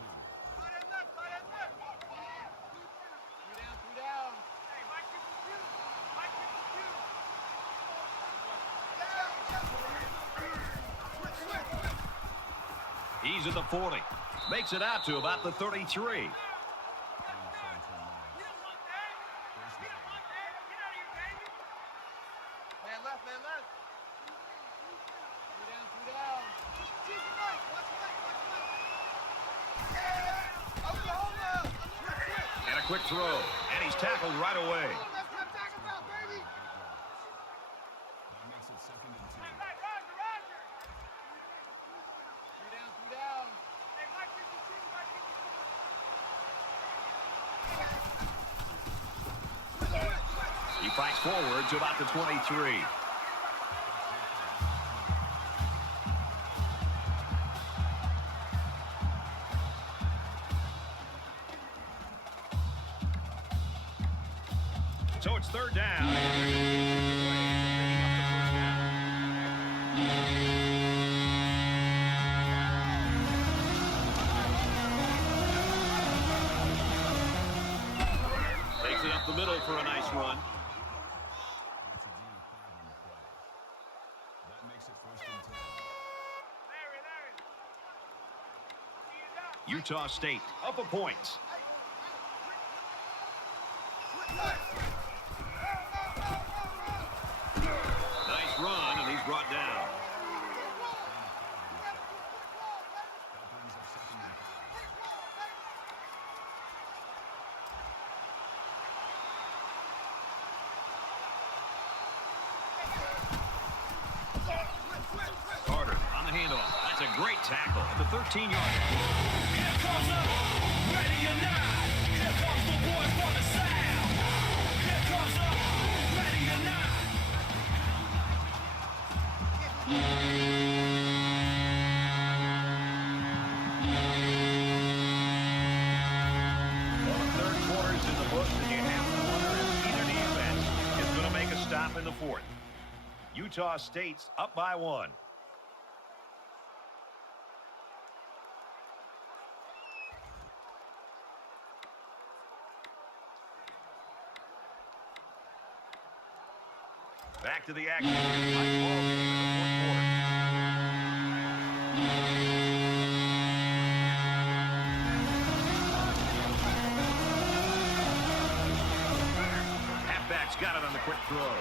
He's at the 40. Makes it out to about the 33. And a quick throw. And he's tackled right away. That makes it 2nd and 2. He fights forward to about the 23. So it's third down. Takes it up the middle for a nice run. It's a gain of 5 on the play. That makes it 1st and 10. Utah State up a point. Nice run, and he's brought down. That brings up 2nd and 5. Carter on the handoff. That's a great tackle at the 13-yard line. Here comes the ready or not. Here comes the boys from the south. Here comes the ready or not. in the fourth. Utah State's up by 1. Back to the action. Tight ball game in the fourth quarter. Halfback's got it on the quick throw.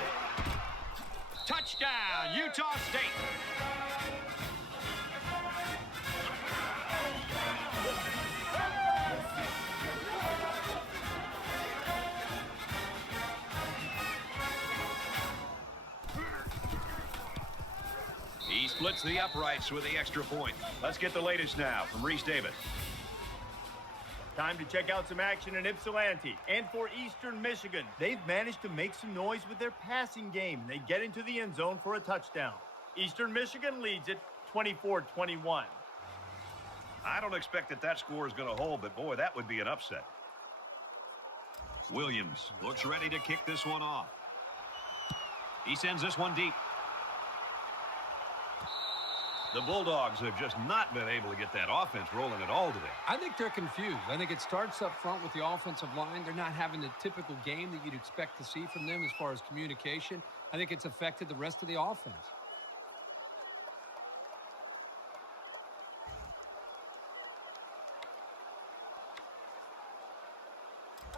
Touchdown, Utah State. He splits the uprights with the extra point. Let's get the latest now from Reese Davis. Time to check out some action in Ypsilanti. And for Eastern Michigan, they've managed to make some noise with their passing game. They get into the end zone for a touchdown. Eastern Michigan leads it 24-21. I don't expect that score is going to hold, but boy, that would be an upset. Williams looks ready to kick this one off. He sends this one deep. The Bulldogs have just not been able to get that offense rolling at all today. I think they're confused. I think it starts up front with the offensive line. They're not having the typical game that you'd expect to see from them as far as communication. I think it's affected the rest of the offense.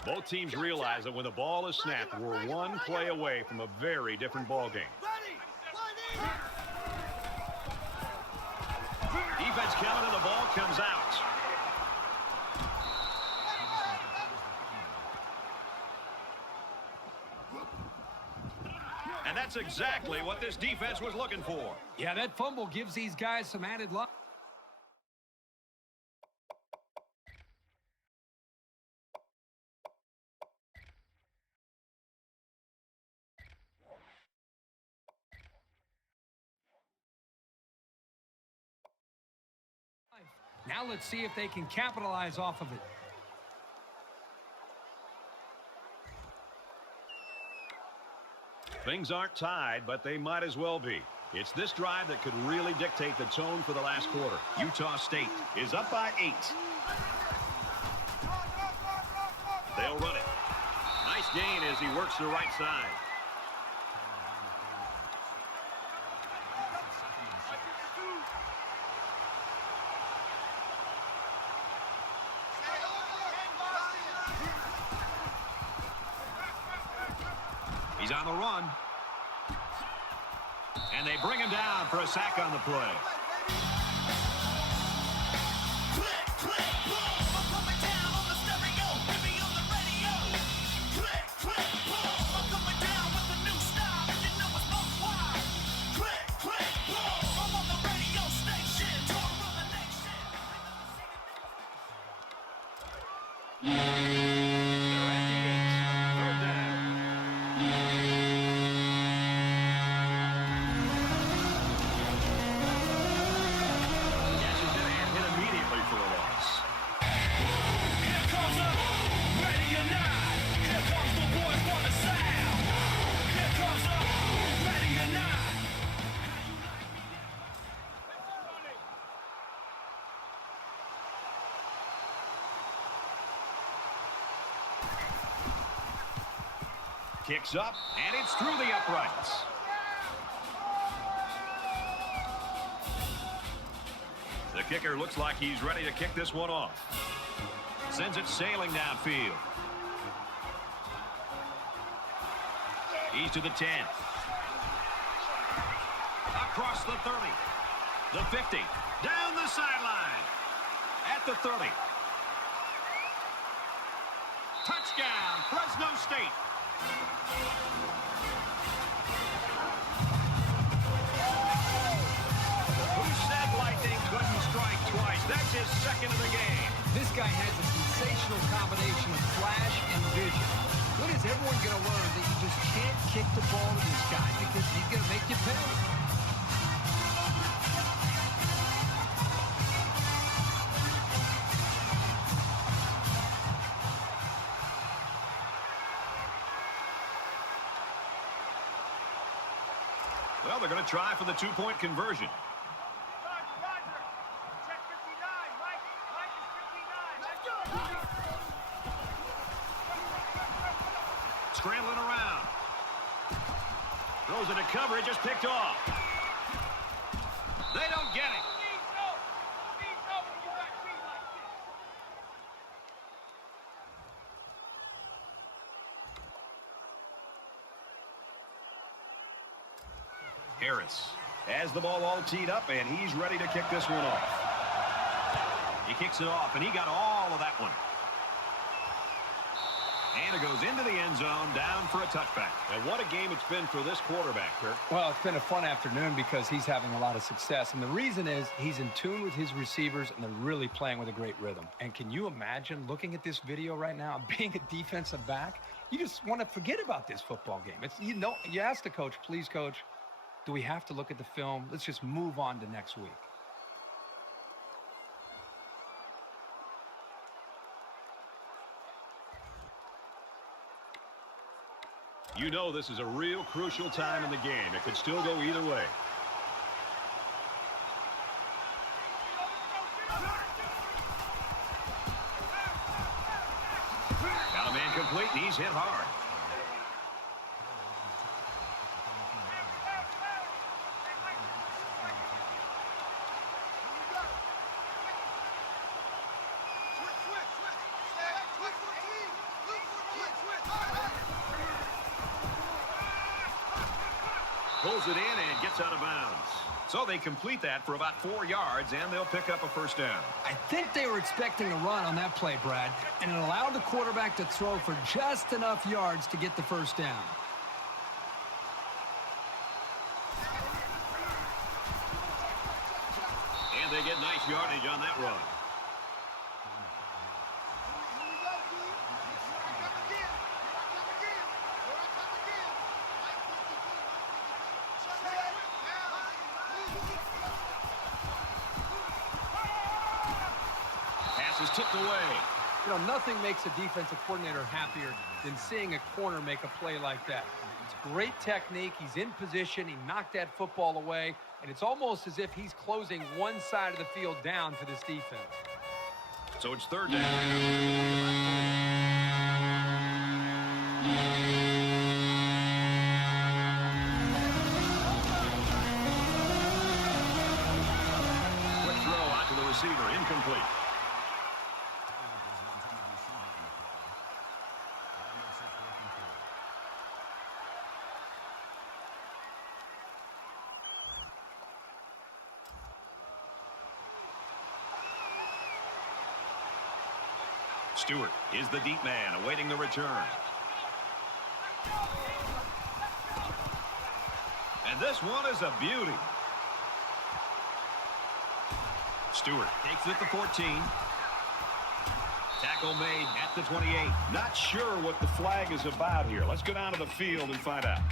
Both teams realize that when the ball is snapped, we're one play away from a very different ball game. Defense coming and the ball comes out. And that's exactly what this defense was looking for. Yeah, that fumble gives these guys some added luck. Now let's see if they can capitalize off of it. Things aren't tied, but they might as well be. It's this drive that could really dictate the tone for the last quarter. Utah State is up by 8. They'll run it. Nice gain as he works the right side. He's on the run. And they bring him down for a sack on the play. Kicks up, and it's through the uprights. The kicker looks like he's ready to kick this one off. Sends it sailing downfield. He's to the 10. Across the 30. The 50. Down the sideline. At the 30. Touchdown, Fresno State. Who said lightning couldn't strike twice? That's his second of the game. This guy has a sensational combination of flash and vision. When is everyone going to learn that you just can't kick the ball to this guy because he's going to make you pay? Well, they're going to try for the two-point conversion. Roger. Check 59. Mike is 59. Let's go. Scrambling around. Throws into coverage, just picked off. They don't get it. Harris has the ball all teed up, and he's ready to kick this one off. He kicks it off, and he got all of that one. And it goes into the end zone, down for a touchback. And what a game it's been for this quarterback, Kirk. Well, it's been a fun afternoon because he's having a lot of success. And the reason is he's in tune with his receivers, and they're really playing with a great rhythm. And can you imagine looking at this video right now, being a defensive back? You just want to forget about this football game. It's, you ask the coach, please, coach, do we have to look at the film? Let's just move on to next week. You know this is a real crucial time in the game. It could still go either way. Got a man complete, and he's hit hard. Pulls it in and gets out of bounds. So they complete that for about 4 yards, and they'll pick up a first down. I think they were expecting a run on that play, Brad, and it allowed the quarterback to throw for just enough yards to get the first down. And they get nice yardage on that run. Pass is tipped away. You know, nothing makes a defensive coordinator happier than seeing a corner make a play like that. It's great technique. He's in position. He knocked that football away. And it's almost as if he's closing one side of the field down for this defense. So it's third down. Quick throw out to the receiver. Incomplete. Stewart is the deep man awaiting the return. And this one is a beauty. Stewart takes it at the 14. Tackle made at the 28. Not sure what the flag is about here. Let's go down to the field and find out.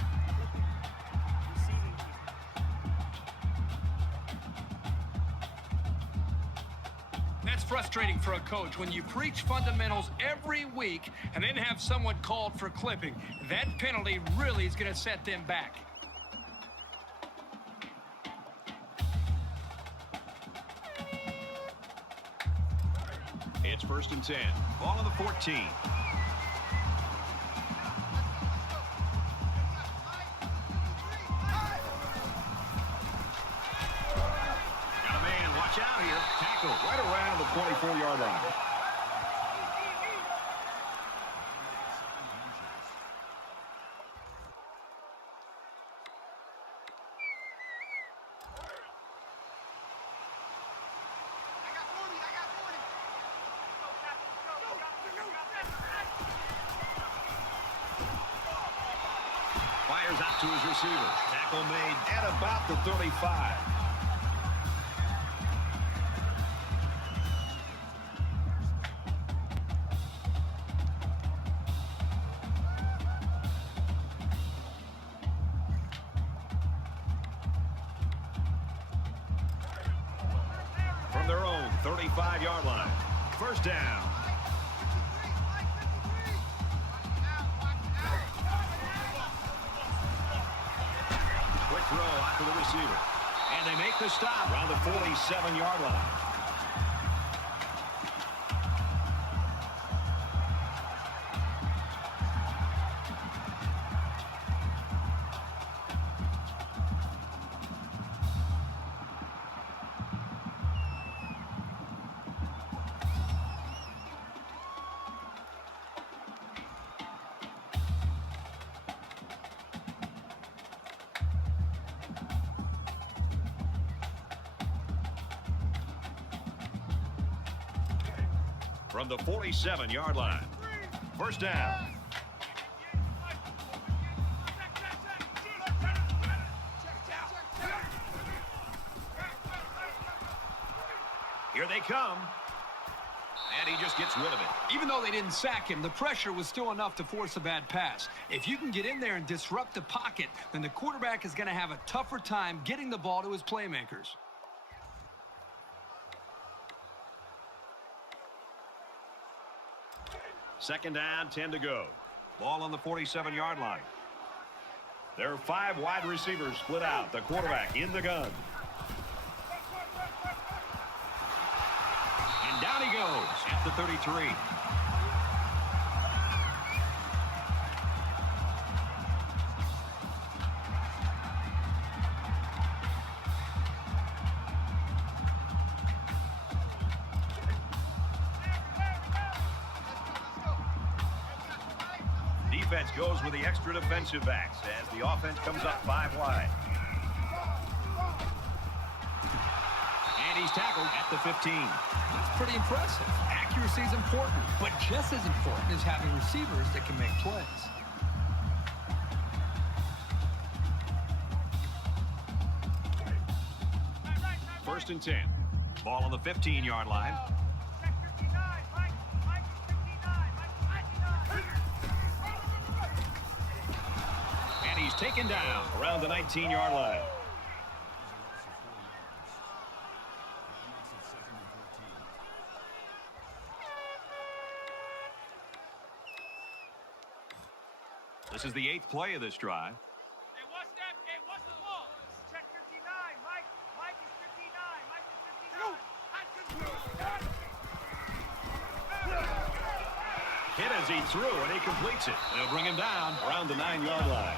That's frustrating for a coach when you preach fundamentals every week and then have someone called for clipping. That penalty really is going to set them back. It's 1st and 10. Ball on the 14. Got a man. Watch out here. Tackle right around the 24-yard line. Fires out to his receiver. Tackle made at about the 35. From their own 35-yard line. First down. throw out to the receiver. And they make the stop around the 47-yard line. From the 47-yard line. First down. Here they come. And he just gets rid of it. Even though they didn't sack him, the pressure was still enough to force a bad pass. If you can get in there and disrupt the pocket, then the quarterback is going to have a tougher time getting the ball to his playmakers. Second down, 10 to go. Ball on the 47-yard line. There are 5 wide receivers split out. The quarterback in the gun. And down he goes at the 33. Defense goes with the extra defensive backs as the offense comes up 5 wide. And he's tackled at the 15. That's pretty impressive. Accuracy is important, but just as important is having receivers that can make plays. First and 10. Ball on the 15-yard line. And he's taken down around the 19-yard line. This is the 8th play of this drive. Hey, what's that? Hey, what's the ball? Check 59. Mike. Mike is 59. Mike is 59. Hit as he threw, and he completes it. They'll bring him down around the 9-yard line.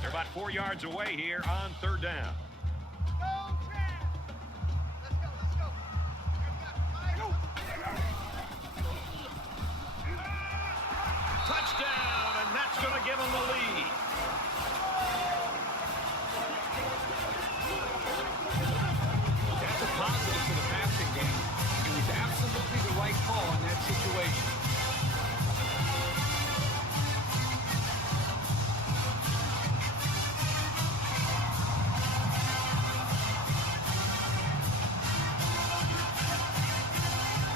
They're about 4 yards away here on third down. Touchdown, and that's going to give him the lead. That's a positive for the passing game. It was absolutely the right call in that situation.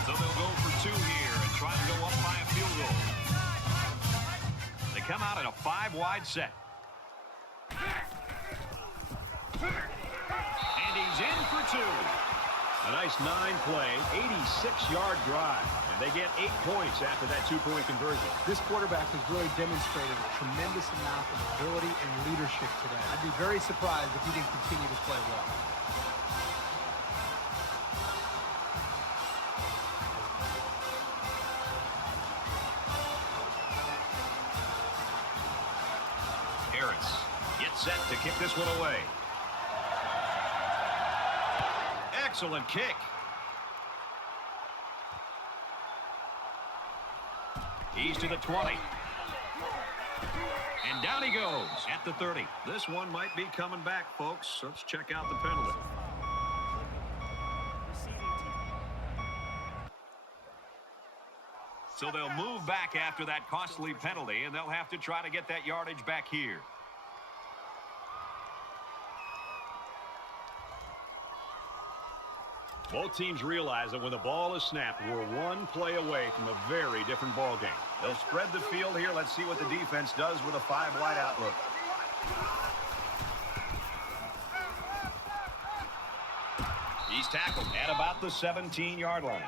So they'll go for 2 here and try to go up by a field goal. They come out in a 5-wide set. And he's in for 2. A nice 9-play, 86-yard drive. And they get 8 points after that 2-point conversion. This quarterback has really demonstrated a tremendous amount of ability and leadership today. I'd be very surprised if he didn't continue to play well. Harris gets set to kick this one away. Excellent kick. He's to the 20. And down he goes at the 30. This one might be coming back, folks. Let's check out the penalty. So they'll move back after that costly penalty, and they'll have to try to get that yardage back here. Both teams realize that when the ball is snapped, we're 1 play away from a very different ball game. They'll spread the field here. Let's see what the defense does with a 5-wide outlook. He's tackled at about the 17-yard line.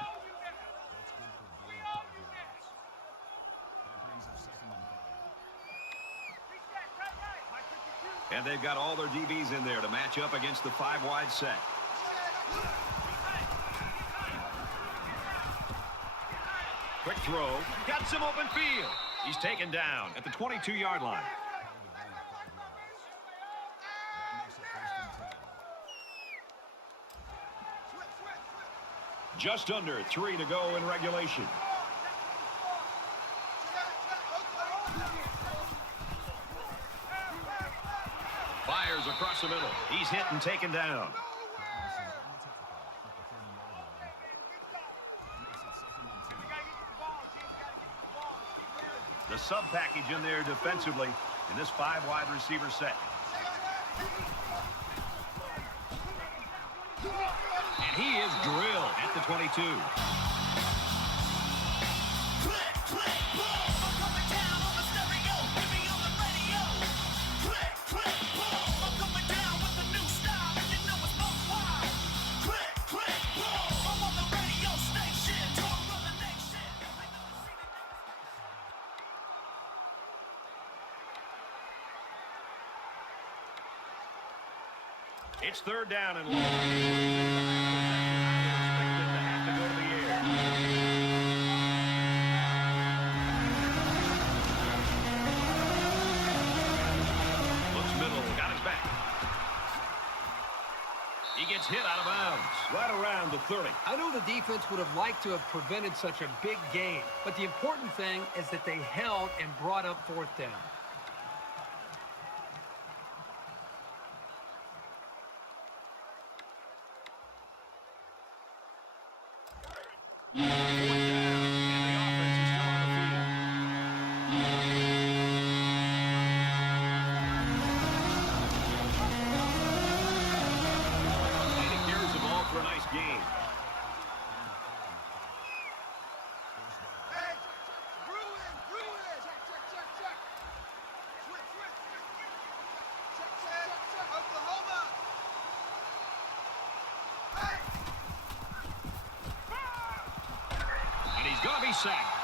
And they've got all their DBs in there to match up against the 5-wide set. Quick throw. Got some open field. He's taken down at the 22-yard line. Just under 3 to go in regulation. Fires across the middle. He's hit and taken down. The sub package in there defensively in this 5-wide receiver set. And he is drilled at the 22. It's third down and long. Expected to have to go to the air. Looks middle, got his back. He gets hit out of bounds, right around the 30. I know the defense would have liked to have prevented such a big gain, but the important thing is that they held and brought up fourth down. Gonna be sacked.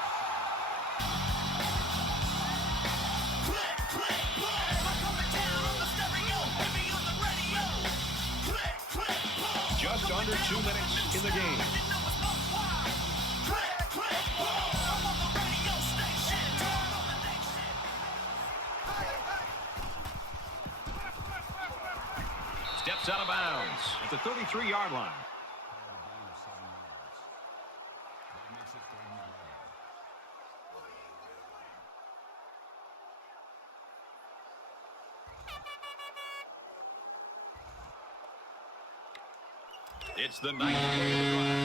Just under 2 minutes in the game. Steps out of bounds at the 33-yard line. It's the ninth play of the drive.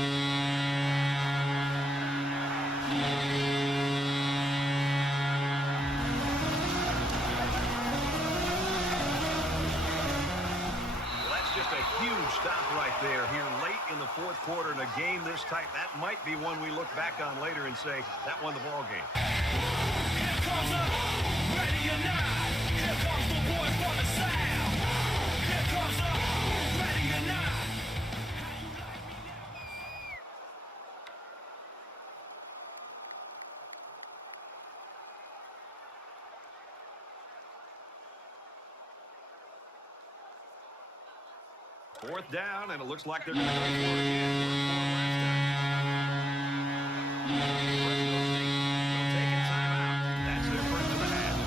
Well, that's just a huge stop right there here late in the fourth quarter in a game this tight. That might be one we look back on later and say that won the ball game. Here comes the ready or not. Here comes the boys from the south. Here comes the ready or not. Fourth down, and it looks like they're going to go for it again. Fresno State will take a timeout. That's their first of the half.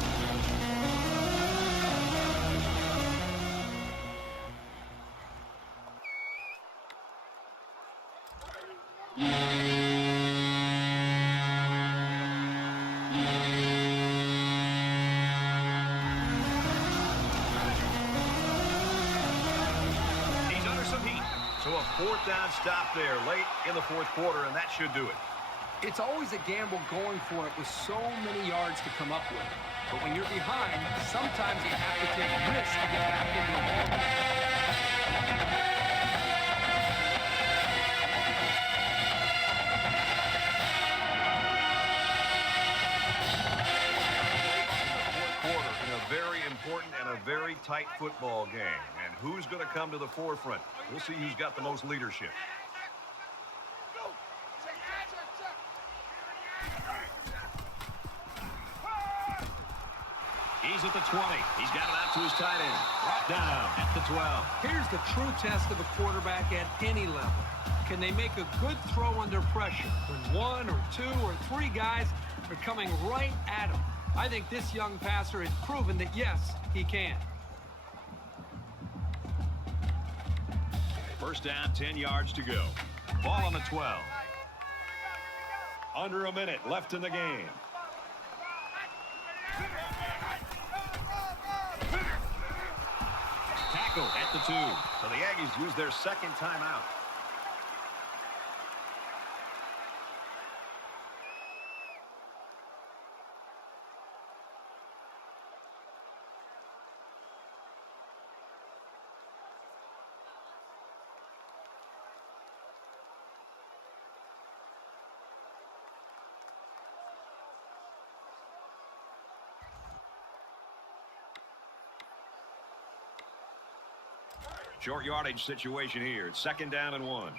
So a fourth down stop there late in the fourth quarter, and that should do it. It's always a gamble going for it with so many yards to come up with. But when you're behind, sometimes you have to take risks to get back into the ball game. In a very important and a very tight football game. And who's going to come to the forefront? We'll see who's got the most leadership. He He's at the 20. He's got it out to his tight end. Brought down at the 12. Here's the true test of a quarterback at any level. Can they make a good throw under pressure when 1 or 2 or 3 guys are coming right at him? I think this young passer has proven that, yes, he can. First down, 10 yards to go. Ball on the 12. Under a minute left in the game. Tackle at the 2. So the Aggies use their second timeout. Short yardage situation here. It's 2nd down and 1.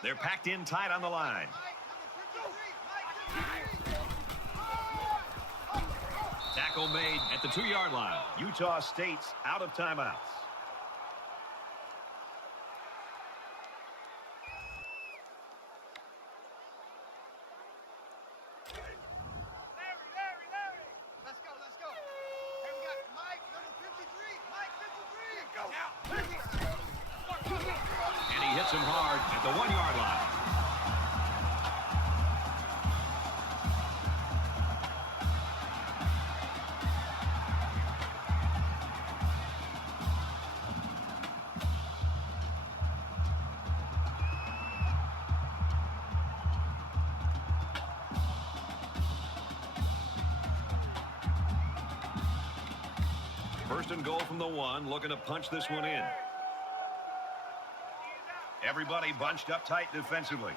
They're packed in tight on the line. Tackle made at the 2-yard line. Utah State's out of timeouts. Him hard at the 1-yard line. First and goal from the 1, looking to punch this one in. Everybody bunched up tight defensively.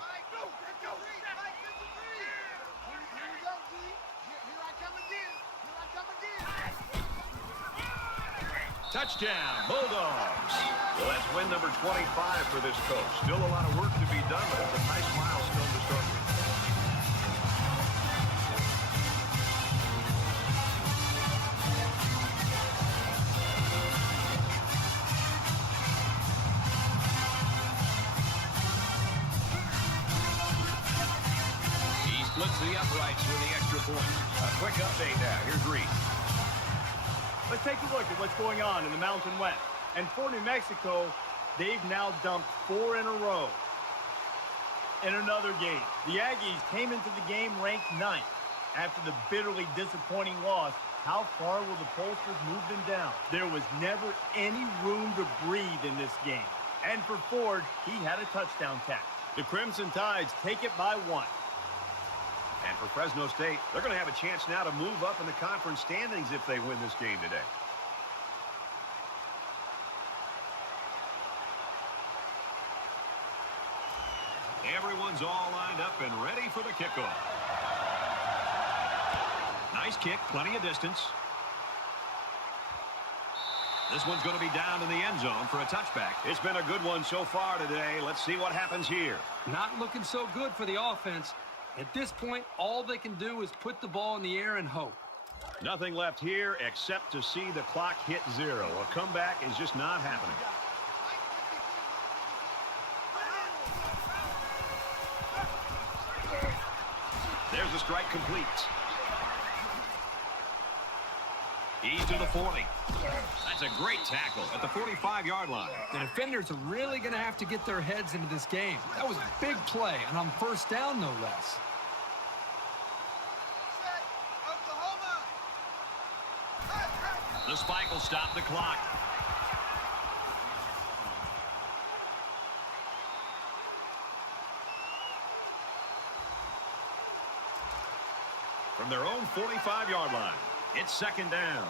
Touchdown, Bulldogs. Well, that's win number 25 for this coach. Still a lot of work to be done, but it's a nice milestone to start with. Splits the uprights with the extra point. A quick update now. Here's Reed. Let's take a look at what's going on in the Mountain West. And for New Mexico, they've now dumped 4 in a row. In another game, the Aggies came into the game ranked 9th. After the bitterly disappointing loss, how far will the pollsters move them down? There was never any room to breathe in this game. And for Ford, he had a touchdown catch. The Crimson Tides take it by 1. And for Fresno State, they're going to have a chance now to move up in the conference standings if they win this game today. Everyone's all lined up and ready for the kickoff. Nice kick, plenty of distance. This one's going to be down in the end zone for a touchback. It's been a good one so far today. Let's see what happens here. Not looking so good for the offense. At this point, all they can do is put the ball in the air and hope. Nothing left here except to see the clock hit 0. A comeback is just not happening. There's the strike complete. He's to the 40. That's a great tackle at the 45-yard line. The defenders are really going to have to get their heads into this game. That was a big play, and on first down, no less. The spike will stop the clock. From their own 45-yard line, it's 2nd down.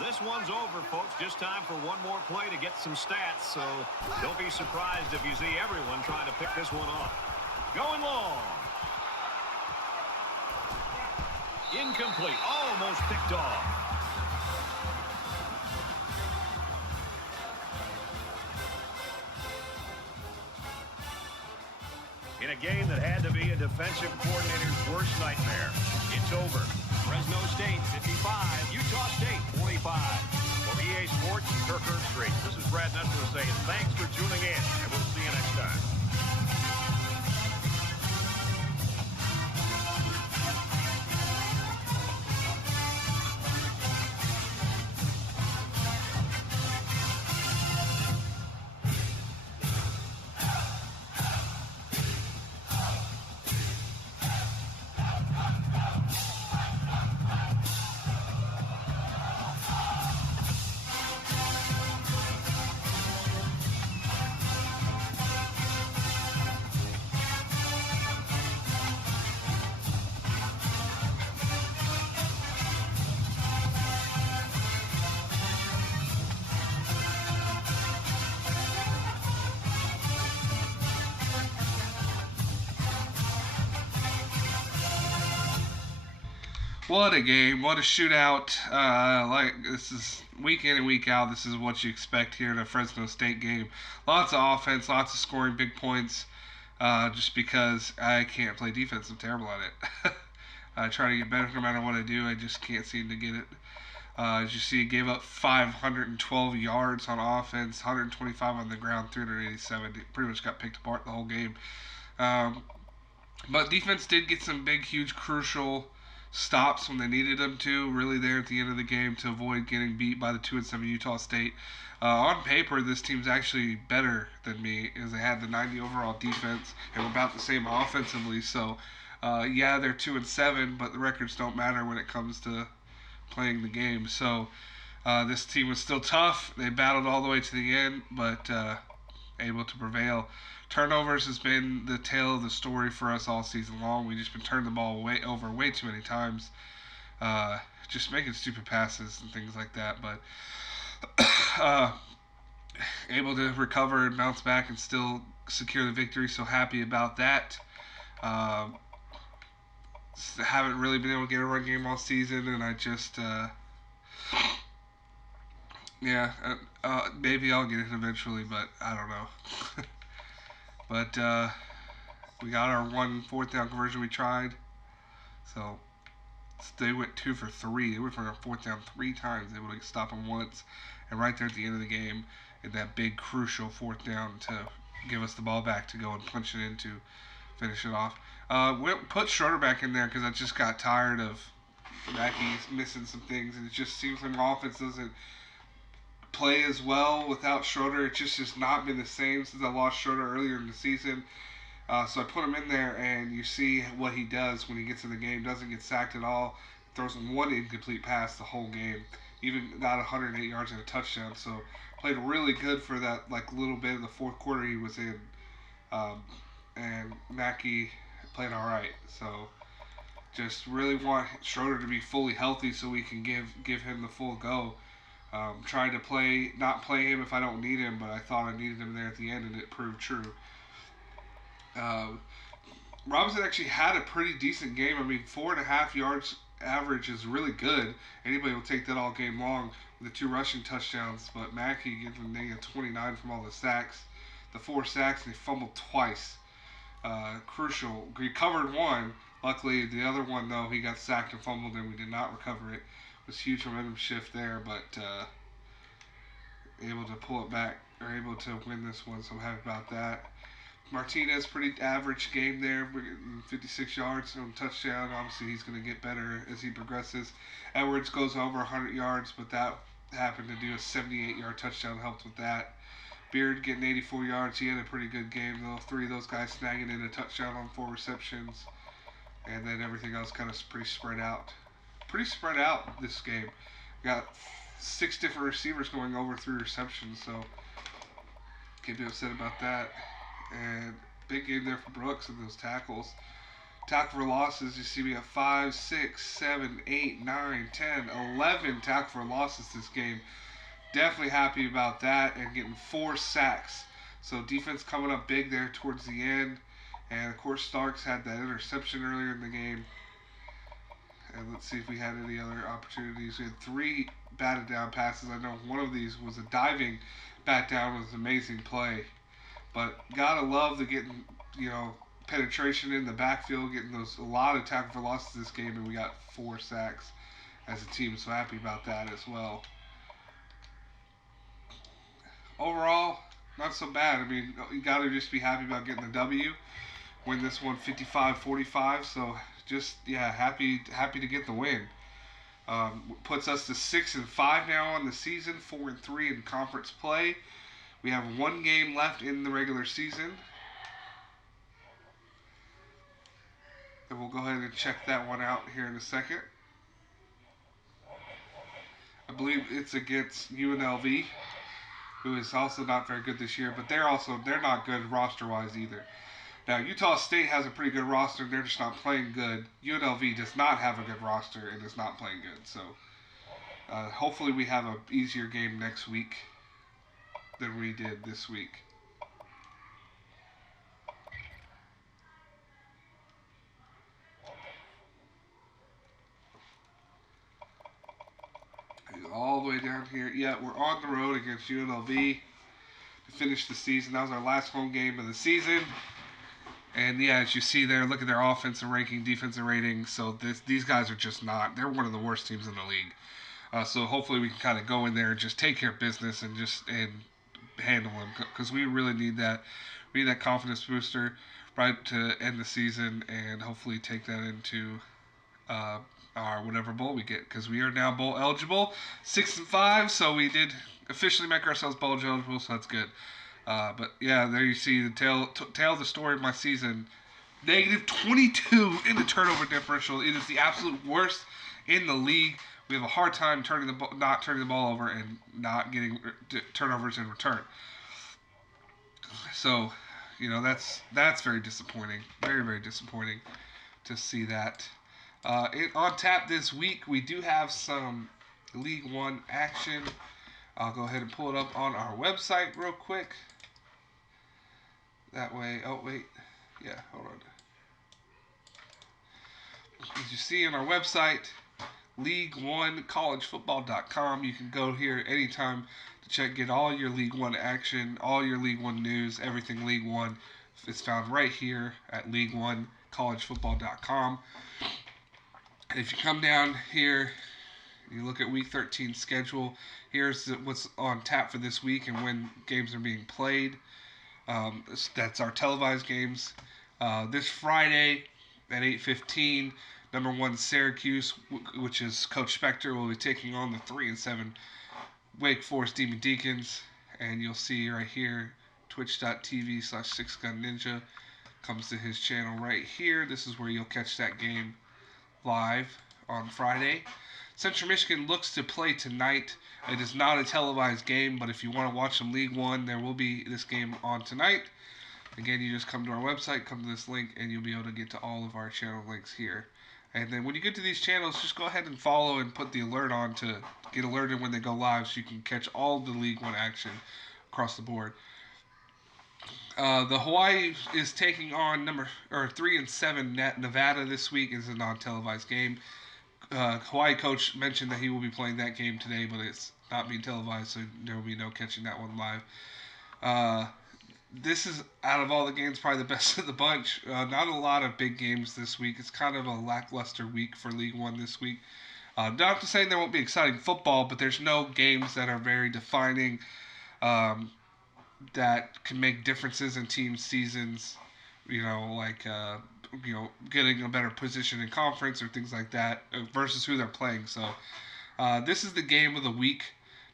This one's over, folks. Just time for one more play to get some stats, so don't be surprised if you see everyone trying to pick this one off. Going long. Incomplete. Almost picked off. In a game that had to be a defensive coordinator's worst nightmare, it's over. Fresno State 55, Utah State 45. For EA Sports, Kirk Herbstreit, this is Brad Nessler saying thanks for tuning in, and we'll see you next time. What a game! What a shootout! This is week in and week out. This is what you expect here in a Fresno State game. Lots of offense, lots of scoring, big points. Just because I can't play defense, I'm terrible at it. I try to get better no matter what I do. I just can't seem to get it. As you see, gave up 512 yards on offense, 125 on the ground, 387. It pretty much got picked apart the whole game. But defense did get some big, huge, crucial stops when they needed them to, really there at the end of the game to avoid getting beat by the 2-7 Utah State. On paper, this team's actually better than me, as they had the 90 overall defense and were about the same offensively. So, yeah, they're 2-7, but the records don't matter when it comes to playing the game. So, this team was still tough. They battled all the way to the end, but able to prevail. Turnovers has been the tale of the story for us all season long. We've just been turning the ball over way too many times. Just making stupid passes and things like that. But able to recover and bounce back and still secure the victory. So happy about that. Haven't really been able to get a run game all season, and I just maybe I'll get it eventually, but I don't know. But we got our 1 4th down conversion we tried. So they went 2 for 3. They went for a 4th down 3 times. They were able to stop them once. And right there at the end of the game, in that big crucial 4th down to give us the ball back to go and punch it in to finish it off. We put Schroeder back in there because I just got tired of Mackey's missing some things. And it just seems like my offense doesn't play as well without Schroeder. It's just has not been the same since I lost Schroeder earlier in the season. So I put him in there, and you see what he does when he gets in the game. Doesn't get sacked at all. Throws 1 incomplete pass the whole game. Even got 108 yards and a touchdown. So played really good for that little bit of the 4th quarter he was in. And Mackey played all right. So just really want Schroeder to be fully healthy so we can give him the full go. Trying to not play him if I don't need him, but I thought I needed him there at the end, and it proved true. Robinson actually had a pretty decent game. I mean, 4.5 yards average is really good. Anybody will take that all game long with the 2 rushing touchdowns, but Mackey gets a negative 29 from all the sacks. The 4 sacks, and he fumbled twice. Crucial. He recovered 1. Luckily, the other one, though, he got sacked and fumbled, and we did not recover it. It was a huge momentum shift there, but able to pull it back, or able to win this one, so I'm happy about that. Martinez, pretty average game there, 56 yards on touchdown. Obviously, he's going to get better as he progresses. Edwards goes over 100 yards, but that happened to do a 78-yard touchdown, helped with that. Beard getting 84 yards. He had a pretty good game, though. 3 of those guys snagging in a touchdown on 4 receptions. And then everything else kind of pretty spread out. Pretty spread out this game. Got 6 different receivers going over 3 receptions, so can't be upset about that. And big game there for Brooks and those tackles. Tackle for losses, you see we have 5, 6, 7, 8, 9, 10, 11 tackle for losses this game. Definitely happy about that, and getting 4 sacks. So defense coming up big there towards the end. And of course Starks had that interception earlier in the game. And let's see if we had any other opportunities. We had 3 batted down passes. I know one of these was a diving bat down. It was an amazing play. But gotta love the getting, penetration in the backfield, getting a lot of tackle for losses this game, and we got 4 sacks as a team. So happy about that as well. Overall, not so bad. I mean, you got to just be happy about getting the W. Win this one 55-45. So just happy to get the win. Puts us to 6-5 now on the season, 4-3 in conference play. We have 1 game left in the regular season. And we'll go ahead and check that one out here in a second. I believe it's against UNLV, who is also not very good this year, but they're not good roster-wise either. Now, Utah State has a pretty good roster. They're just not playing good. UNLV does not have a good roster and is not playing good. So, hopefully we have an easier game next week than we did this week. All the way down here. Yeah, we're on the road against UNLV to finish the season. That was our last home game of the season. And yeah, as you see there, look at their offensive ranking, defensive rating. So these guys are just not. They're one of the worst teams in the league. So hopefully we can kind of go in there and just take care of business and handle them, because we really need that. We need that confidence booster right to end the season and hopefully take that into our whatever bowl we get, because we are now bowl eligible, 6-5. So we did officially make ourselves bowl eligible, so that's good. But yeah, there you see the tale of the story of my season. Negative 22 in the turnover differential. It is the absolute worst in the league. We have a hard time not turning the ball over and not getting turnovers in return. So, that's very disappointing. Very, very disappointing to see that. On tap this week, we do have some League 1 action. I'll go ahead and pull it up on our website real quick. That way, hold on. As you see on our website, League1collegefootball.com, you can go here anytime to get all your League 1 action, all your League 1 news, everything League 1. It's found right here at League1collegefootball.com. And if you come down here, you look at Week 13 schedule, here's what's on tap for this week and when games are being played. That's our televised games. This Friday at 8:15, number 1 Syracuse, which is Coach Spector, will be taking on the 3-7 Wake Forest Demon Deacons. And you'll see right here, twitch.tv/sixgunninja comes to his channel right here. This is where you'll catch that game live on Friday. Central Michigan looks to play tonight. It is not a televised game, but if you want to watch some League 1, there will be this game on tonight. Again, you just come to our website, come to this link, and you'll be able to get to all of our channel links here. And then when you get to these channels, just go ahead and follow and put the alert on to get alerted when they go live so you can catch all the League 1 action across the board. The Hawaii is taking on 3-7 Nevada this week. It's a non-televised game. Hawaii coach mentioned that he will be playing that game today, but it's not being televised, so there will be no catching that one live. This is, out of all the games, probably the best of the bunch. Not a lot of big games this week. It's kind of a lackluster week for League 1 this week. Not to say there won't be exciting football, but there's no games that are very defining that can make differences in team seasons. Getting a better position in conference or things like that versus who they're playing. So this is the game of the week,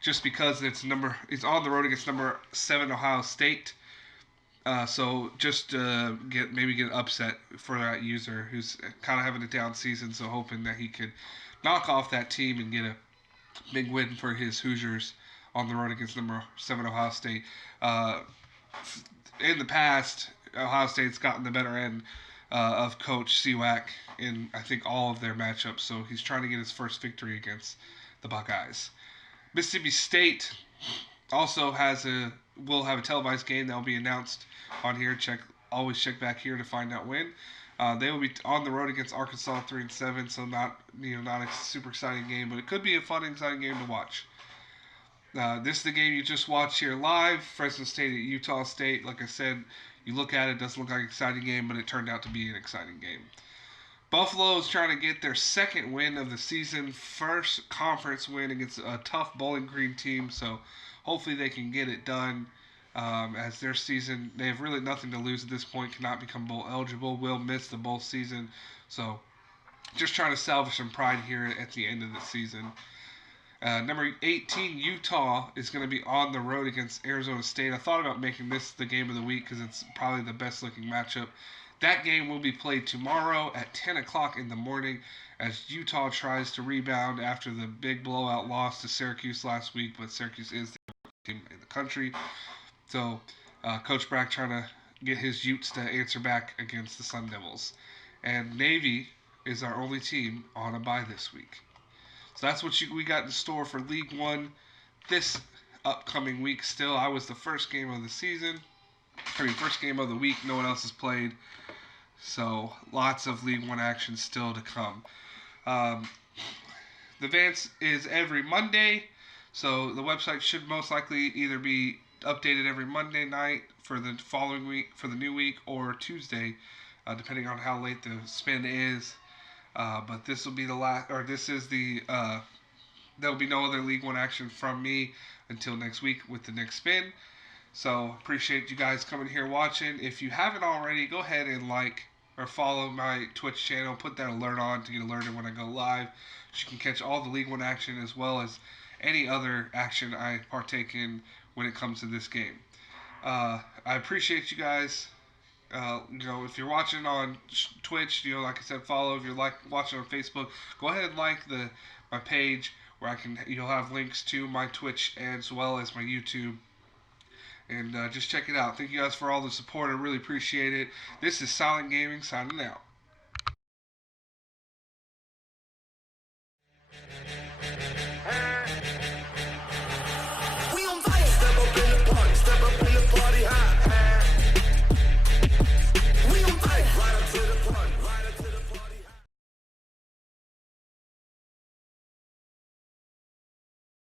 just because it's on the road against number 7 Ohio State. So just get an upset for that user who's kind of having a down season. So hoping that he could knock off that team and get a big win for his Hoosiers on the road against number 7 Ohio State. In the past, Ohio State's gotten the better end of Coach Seawack in, I think, all of their matchups. So he's trying to get his first victory against the Buckeyes. Mississippi State also will have a televised game that will be announced on here. Always check back here to find out when. They will be on the road against Arkansas 3-7, so not a super exciting game, but it could be a fun, exciting game to watch. This is the game you just watched here live, Fresno State at Utah State. Like I said, You look at it, doesn't look like an exciting game, but it turned out to be an exciting game. Buffalo is trying to get their second win of the season, first conference win against a tough Bowling Green team, so hopefully they can get it done. As their season, they have really nothing to lose at this point, cannot become bowl eligible, will miss the bowl season, so just trying to salvage some pride here at the end of the season. Number 18, Utah, is going to be on the road against Arizona State. I thought about making this the game of the week because it's probably the best looking matchup. That game will be played tomorrow at 10 o'clock in the morning as Utah tries to rebound after the big blowout loss to Syracuse last week, but Syracuse is the team in the country. So Coach Brack trying to get his Utes to answer back against the Sun Devils. And Navy is our only team on a bye this week. So that's what we got in store for League One this upcoming week. Still, I was the first game of the season. First game of the week. No one else has played. So lots of League One action still to come. The advance is every Monday. So the website should most likely either be updated every Monday night for the following week, for the new week, or Tuesday, depending on how late the spin is. But this will be the last, or this is the, there'll be no other League One action from me until next week with the next spin. So appreciate you guys coming here watching. If you haven't already, go ahead and like or follow my Twitch channel. Put that alert on to get alerted when I go live. So you can catch all the League One action as well as any other action I partake in when it comes to this game. I appreciate you guys. If you're watching on Twitch, like I said, follow. If you're watching on Facebook, go ahead and like my page where you'll have links to my Twitch as well as my YouTube. And just check it out. Thank you guys for all the support. I really appreciate it. This is Silent Gaming signing out.